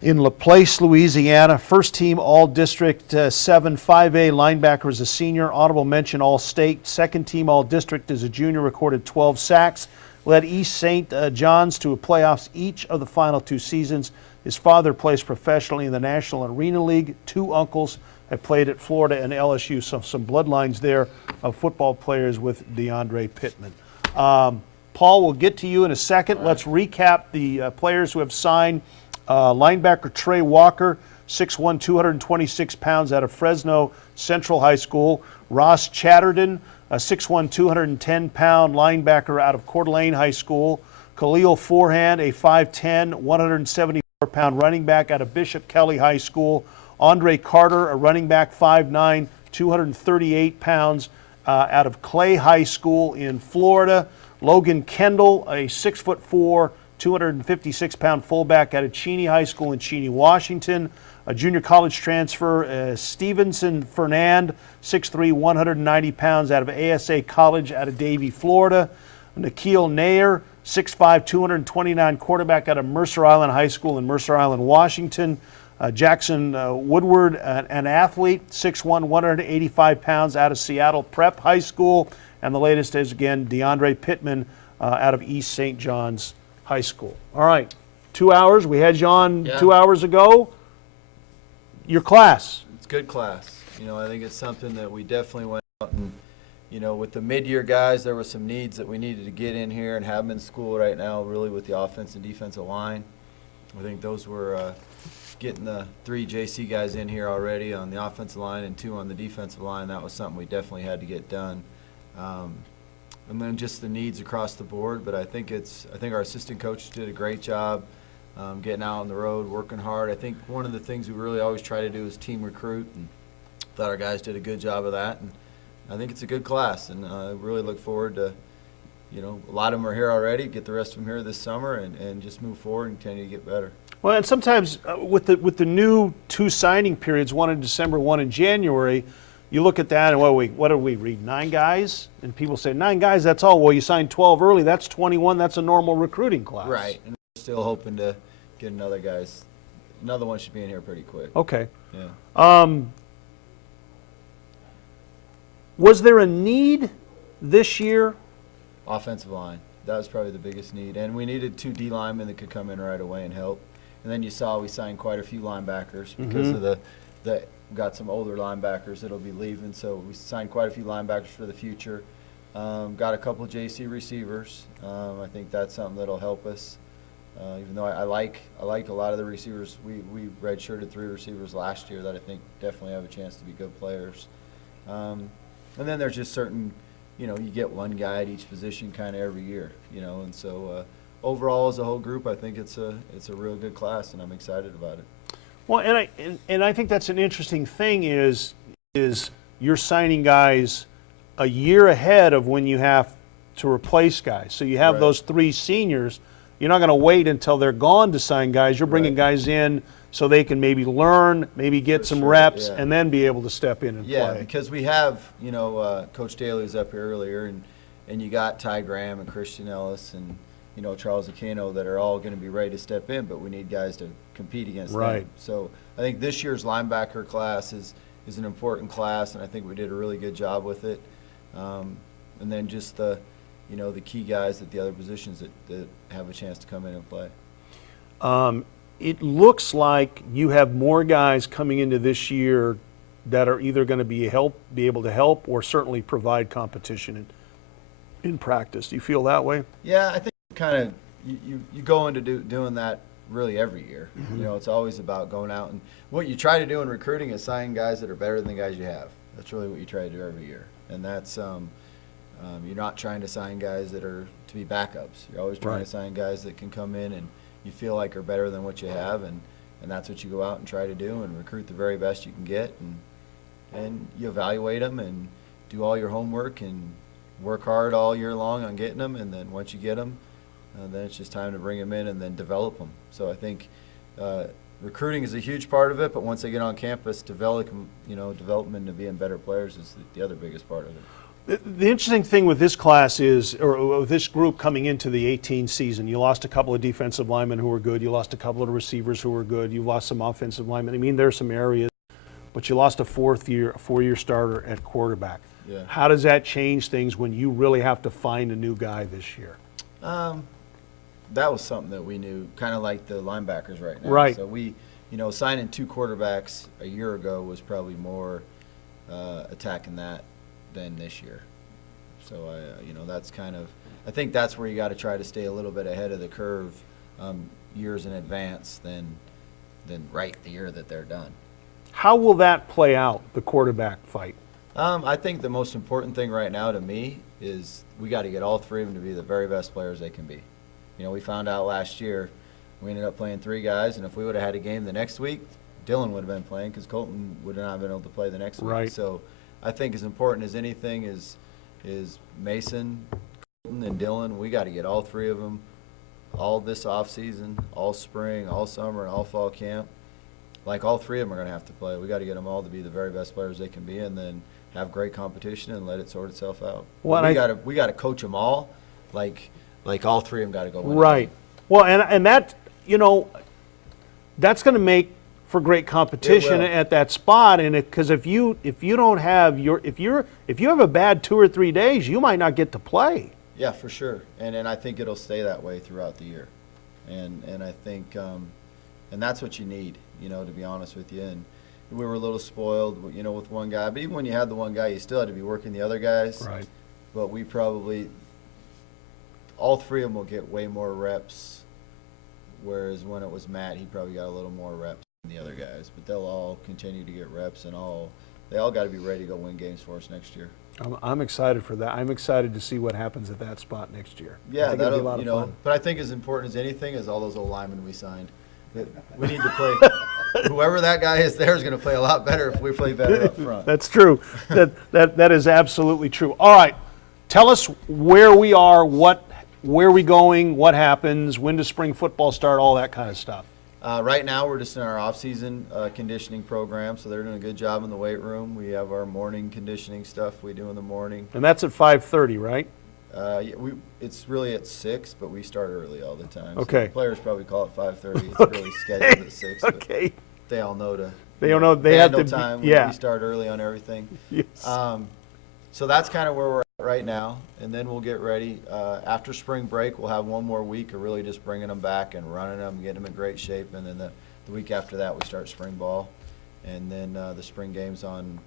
in LaPlace, Louisiana. First team All-District 7 5A linebacker as a senior, honorable mention All-State. Second team All-District as a junior, recorded 12 sacks. Led East St. John's to playoffs each of the final 2 seasons. His father plays professionally in the National Arena League. 2 uncles have played at Florida and LSU. So some bloodlines there of football players with DeAndre Pittman. Paul, we'll get to you in a second. Let's recap the players who have signed. Linebacker Trey Walker, 6'1", 226 pounds, out of Fresno Central High School. Ross Chatterton, a 6'1", 210-pound linebacker out of Coeur d'Alene High School. Khalil Forehand, a 5'10", 174-pound running back out of Bishop Kelly High School. Andre Carter, a running back, 5'9", 238 pounds, out of Clay High School in Florida. Logan Kendall, a 6'4", 256-pound fullback out of Cheney High School in Cheney, Washington. A junior college transfer, Stevenson Fernand, 6'3", 190 pounds, out of ASA College out of Davie, Florida. Nikhil Nair, 6'5", 229, quarterback out of Mercer Island High School in Mercer Island, Washington. Jackson Woodward, an athlete, 6'1", 185 pounds, out of Seattle Prep High School. And the latest is, again, DeAndre Pittman out of East St. John's High School. All right, 2 hours. We had you on 2 hours ago. Your class. It's good class. You know, I think it's something that we definitely went out and, you know, with the mid-year guys, there were some needs that we needed to get in here and have them in school right now, really with the offense and defensive line. I think those were getting the 3 JC guys in here already on the offensive line and 2 on the defensive line. That was something we definitely had to get done. And then just the needs across the board. But I think our assistant coaches did a great job getting out on the road, working hard. I think one of the things we really always try to do is team recruit, and thought our guys did a good job of that. And I think it's a good class, and I really look forward to, you know, a lot of them are here already, get the rest of them here this summer, and just move forward and continue to get better. Well, and sometimes with the new 2 signing periods, one in December, one in January, you look at that and what did we read? 9 guys? And people say 9 guys, that's all. Well, you signed 12 early, that's 21. That's a normal recruiting class. Right. And we're still hoping to get another one should be in here pretty quick. Okay. Yeah. Was there a need this year? Offensive line. That was probably the biggest need. And we needed 2 D linemen that could come in right away and help. And then you saw we signed quite a few linebackers because of the we've got some older linebackers that'll be leaving, so we signed quite a few linebackers for the future. Got a couple of JC receivers. I think that's something that'll help us. Even though I like a lot of the receivers, we redshirted 3 receivers last year that I think definitely have a chance to be good players. And then there's just certain, you get one guy at each position kind of every year, and so overall as a whole group, I think it's a real good class, and I'm excited about it. Well, and I think that's an interesting thing is you're signing guys a year ahead of when you have to replace guys. So you have Right. those 3 seniors. You're not going to wait until they're gone to sign guys. You're bringing guys in so they can maybe learn, maybe get some reps, and then be able to step in and play. Yeah, because we have, Coach Daly was up here earlier, and you got Ty Graham and Christian Ellis and, Charles Aquino that are all going to be ready to step in, but we need guys to compete against them. So I think this year's linebacker class is an important class, and I think we did a really good job with it. And then just the key guys at the other positions that have a chance to come in and play. It looks like you have more guys coming into this year that are either going to be able to help or certainly provide competition in practice. Do you feel that way? Yeah, I think kind of you go into doing that really every year. It's always about going out, and what you try to do in recruiting is sign guys that are better than the guys you have. That's really what you try to do every year, and that's you're not trying to sign guys that are to be backups. You're always trying to sign guys that can come in and you feel like are better than what you have, and that's what you go out and try to do and recruit the very best you can get, and you evaluate them and do all your homework and work hard all year long on getting them, and then once you get them, then it's just time to bring them in and then develop them. So I think recruiting is a huge part of it, but once they get on campus, develop them into being better players is the other biggest part of it. The interesting thing with this class is, or this group coming into the 18 season, you lost a couple of defensive linemen who were good. You lost a couple of receivers who were good. You lost some offensive linemen. I mean, there are some areas, but you lost a four-year starter at quarterback. Yeah. How does that change things when you really have to find a new guy this year? That was something that we knew, kind of like the linebackers right now. Right. So we, signing 2 quarterbacks a year ago was probably more attacking that than this year. So that's kind of, I think that's where you got to try to stay a little bit ahead of the curve years in advance than right the year that they're done. How will that play out, the quarterback fight? I think the most important thing right now to me is we got to get all 3 of them to be the very best players they can be. We found out last year we ended up playing 3 guys, and if we would have had a game the next week, Dylan would have been playing because Colton would not have been able to play the next week. Right. So I think as important as anything is Mason, Colton, and Dylan. We got to get all 3 of them all this off season, all spring, all summer, and all fall camp. Like all 3 of them are going to have to play. We got to get them all to be the very best players they can be, and then have great competition and let it sort itself out. Well, we got to coach them all, like all 3 of them got to go win. Right. Well, and that that's going to make for great competition at that spot, and because if you don't have if you have a bad 2 or 3 days, you might not get to play. Yeah, for sure, and I think it'll stay that way throughout the year, and I think and that's what you need, to be honest with you. And we were a little spoiled, with one guy, but even when you had the one guy, you still had to be working the other guys. Right. But we probably all 3 of them will get way more reps, whereas when it was Matt, he probably got a little more reps than the other guys. But they'll all continue to get reps, and they all got to be ready to go win games for us next year. I'm excited for that. I'm excited to see what happens at that spot next year. Yeah, I think it'll be a that'll lot of fun. But I think as important as anything is all those old linemen we signed. That we need to play. Whoever that guy is there is going to play a lot better if we play better up front. That's true. That is absolutely true. All right, tell us where we are, where are we going, what happens, when does spring football start, all that kind of stuff. Right now we're just in our off-season conditioning program, so they're doing a good job in the weight room. We have our morning conditioning stuff we do in the morning. And that's at 5:30, right? Yeah, it's really at 6, but we start early all the time. Okay. So the players probably call it 5:30. It's really scheduled at 6. Okay. They all know to. They don't know they have to. Time, yeah. We start early on everything. Yes. So that's kind of where we're at right now, and then we'll get ready. After spring break, we'll have one more week of really just bringing them back and running them, getting them in great shape, and then the week after that we start spring ball. And then the spring game's on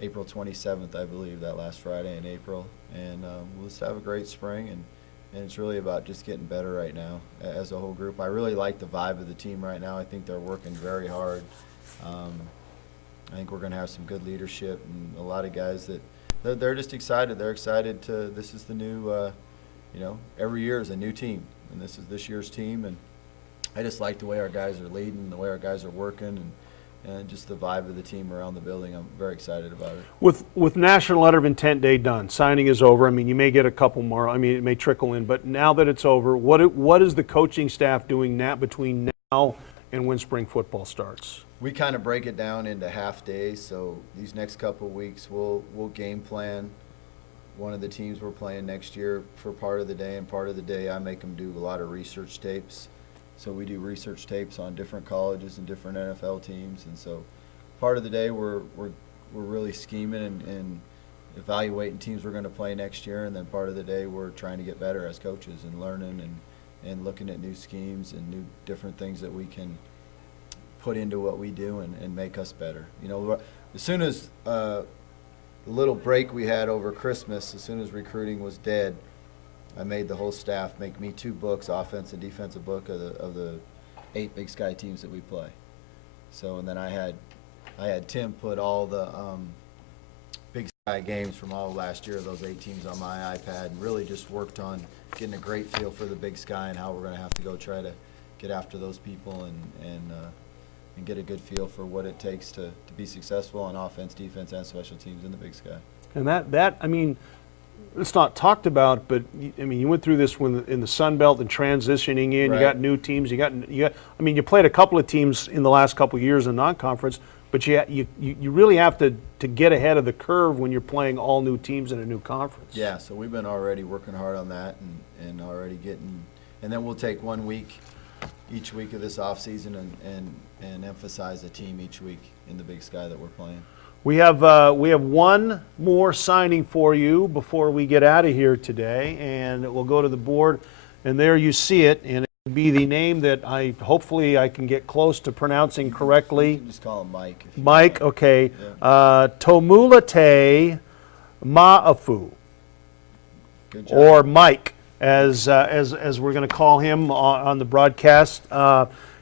April 27th, I believe, that last Friday in April. And we'll just have a great spring, and it's really about just getting better right now as a whole group. I really like the vibe of the team right now. I think they're working very hard. I think we're going to have some good leadership and a lot of guys that they're just excited. They're excited to, this is the new, every year is a new team, and this is this year's team. And I just like the way our guys are leading, the way our guys are working, and just the vibe of the team around the building. I'm very excited about it. With National Letter of Intent Day done, signing is over. I mean, you may get a couple more. I mean, it may trickle in, but now that it's over, what is the coaching staff doing now between now and when spring football starts? We kind of break it down into half days. So these next couple of weeks, we'll game plan one of the teams we're playing next year for part of the day, and part of the day I make them do a lot of research tapes. So we do research tapes on different colleges and different NFL teams, and so part of the day we're really scheming and evaluating teams we're going to play next year, and then part of the day we're trying to get better as coaches and learning and looking at new schemes and new different things that we can put into what we do and make us better. You know, as soon as the little break we had over Christmas, as soon as recruiting was dead, I made the whole staff make me 2 books, offensive and defensive book of the 8 Big Sky teams that we play. So, and then I had Tim put all the Big Sky games from all last year, those 8 teams, on my iPad, and really just worked on getting a great feel for the Big Sky and how we're going to have to go try to get after those people and get a good feel for what it takes to be successful on offense, defense, and special teams in the Big Sky. And that I mean, it's not talked about, but I mean, you went through this when in the Sun Belt and transitioning in. Right. You got new teams. You got. I mean, you played a couple of teams in the last couple of years in non-conference, but you really have to get ahead of the curve when you're playing all new teams in a new conference. Yeah. So we've been already working hard on that and already getting, and then we'll take 1 week each week of this off season and emphasize a team each week in the Big Sky that we're playing. We have one more signing for you before we get out of here today, and we'll go to the board, and there you see it, and it'll be the name that hopefully I can get close to pronouncing correctly. You can just call him Mike. Mike, okay. Yeah. Tomulate Maafu, good job. or Mike, as we're going to call him on the broadcast.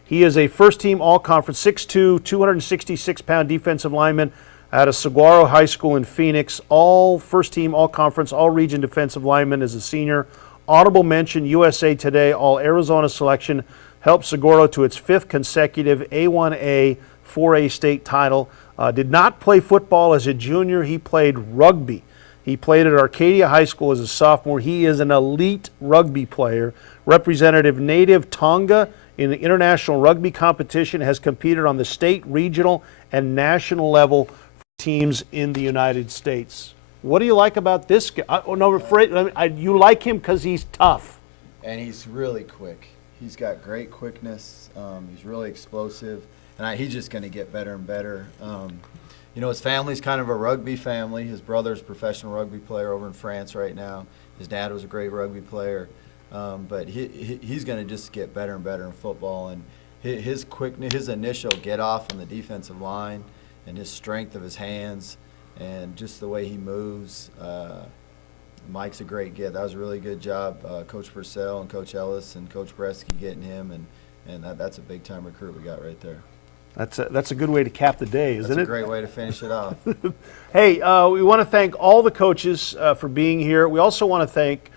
He is a first-team All-Conference 6'2", 266-pound defensive lineman out of Saguaro High School in Phoenix. All first-team, all-conference, all-region defensive lineman as a senior. Honorable mention, USA Today, all-Arizona selection. Helped Saguaro to its 5th consecutive A1A 4A state title. Did not play football as a junior. He played rugby. He played at Arcadia High School as a sophomore. He is an elite rugby player. Representative native Tonga in the international rugby competition, has competed on the state, regional, and national level teams in the United States. What do you like about this guy? You like him because he's tough. And he's really quick. He's got great quickness. He's really explosive. And he's just going to get better and better. You know, his family's kind of a rugby family. His brother's a professional rugby player over in France right now. His dad was a great rugby player. But he's going to just get better and better in football. And his quickness, his initial get off on the defensive line, and his strength of his hands, and just the way he moves. Mike's a great get. That was a really good job, Coach Purcell and Coach Ellis and Coach Bresky getting him, and that's a big-time recruit we got right there. That's a good way to cap the day, isn't it? That's a great way to finish it off. Hey, we want to thank all the coaches for being here. We also want to thank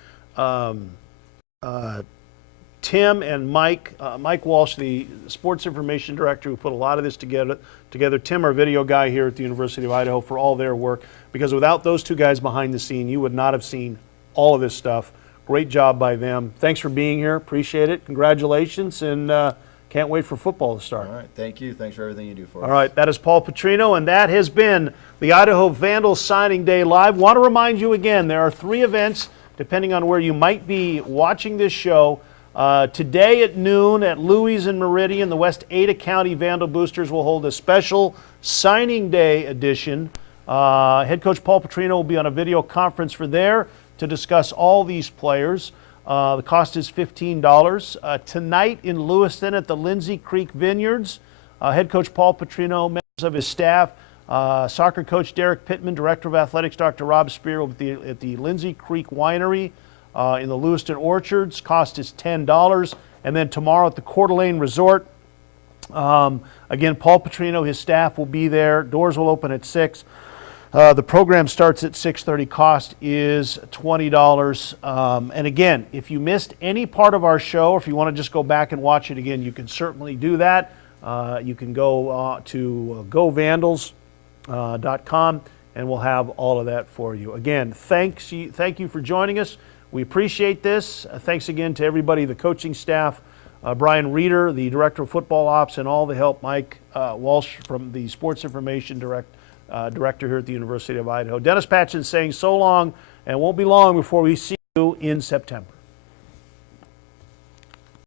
Tim and Mike, Mike Walsh, the sports information director, who put a lot of this together. Tim, our video guy here at the University of Idaho, for all their work, because without those two guys behind the scene, you would not have seen all of this stuff. Great job by them. Thanks for being here. Appreciate it. Congratulations, and can't wait for football to start. All right. Thank you. Thanks for everything you do for us. All right. That is Paul Petrino, and that has been the Idaho Vandal Signing Day Live. Want to remind you again, there are 3 events, depending on where you might be watching this show. Today at noon at Louis and Meridian, the West Ada County Vandal Boosters will hold a special signing day edition. Head coach Paul Petrino will be on a video conference for there to discuss all these players. The cost is $15. Tonight in Lewiston at the Lindsay Creek Vineyards, head coach Paul Petrino, members of his staff. Soccer coach Derek Pittman, director of athletics Dr. Rob Spear at the Lindsay Creek Winery in the Lewiston Orchards. Cost is $10. And then tomorrow at the Coeur d'Alene Resort, again, Paul Petrino, his staff will be there. Doors will open at 6. The program starts at 6:30. Cost is $20. And again, if you missed any part of our show, or if you want to just go back and watch it again, you can certainly do that. You can go to govandals.com and we'll have all of that for you. Again, thank you for joining us. We appreciate this. Thanks again to everybody, the coaching staff, Brian Reeder, the director of football ops, and all the help, Mike Walsh from the sports information director here at the University of Idaho. Dennis Patchen saying so long, and it won't be long before we see you in September.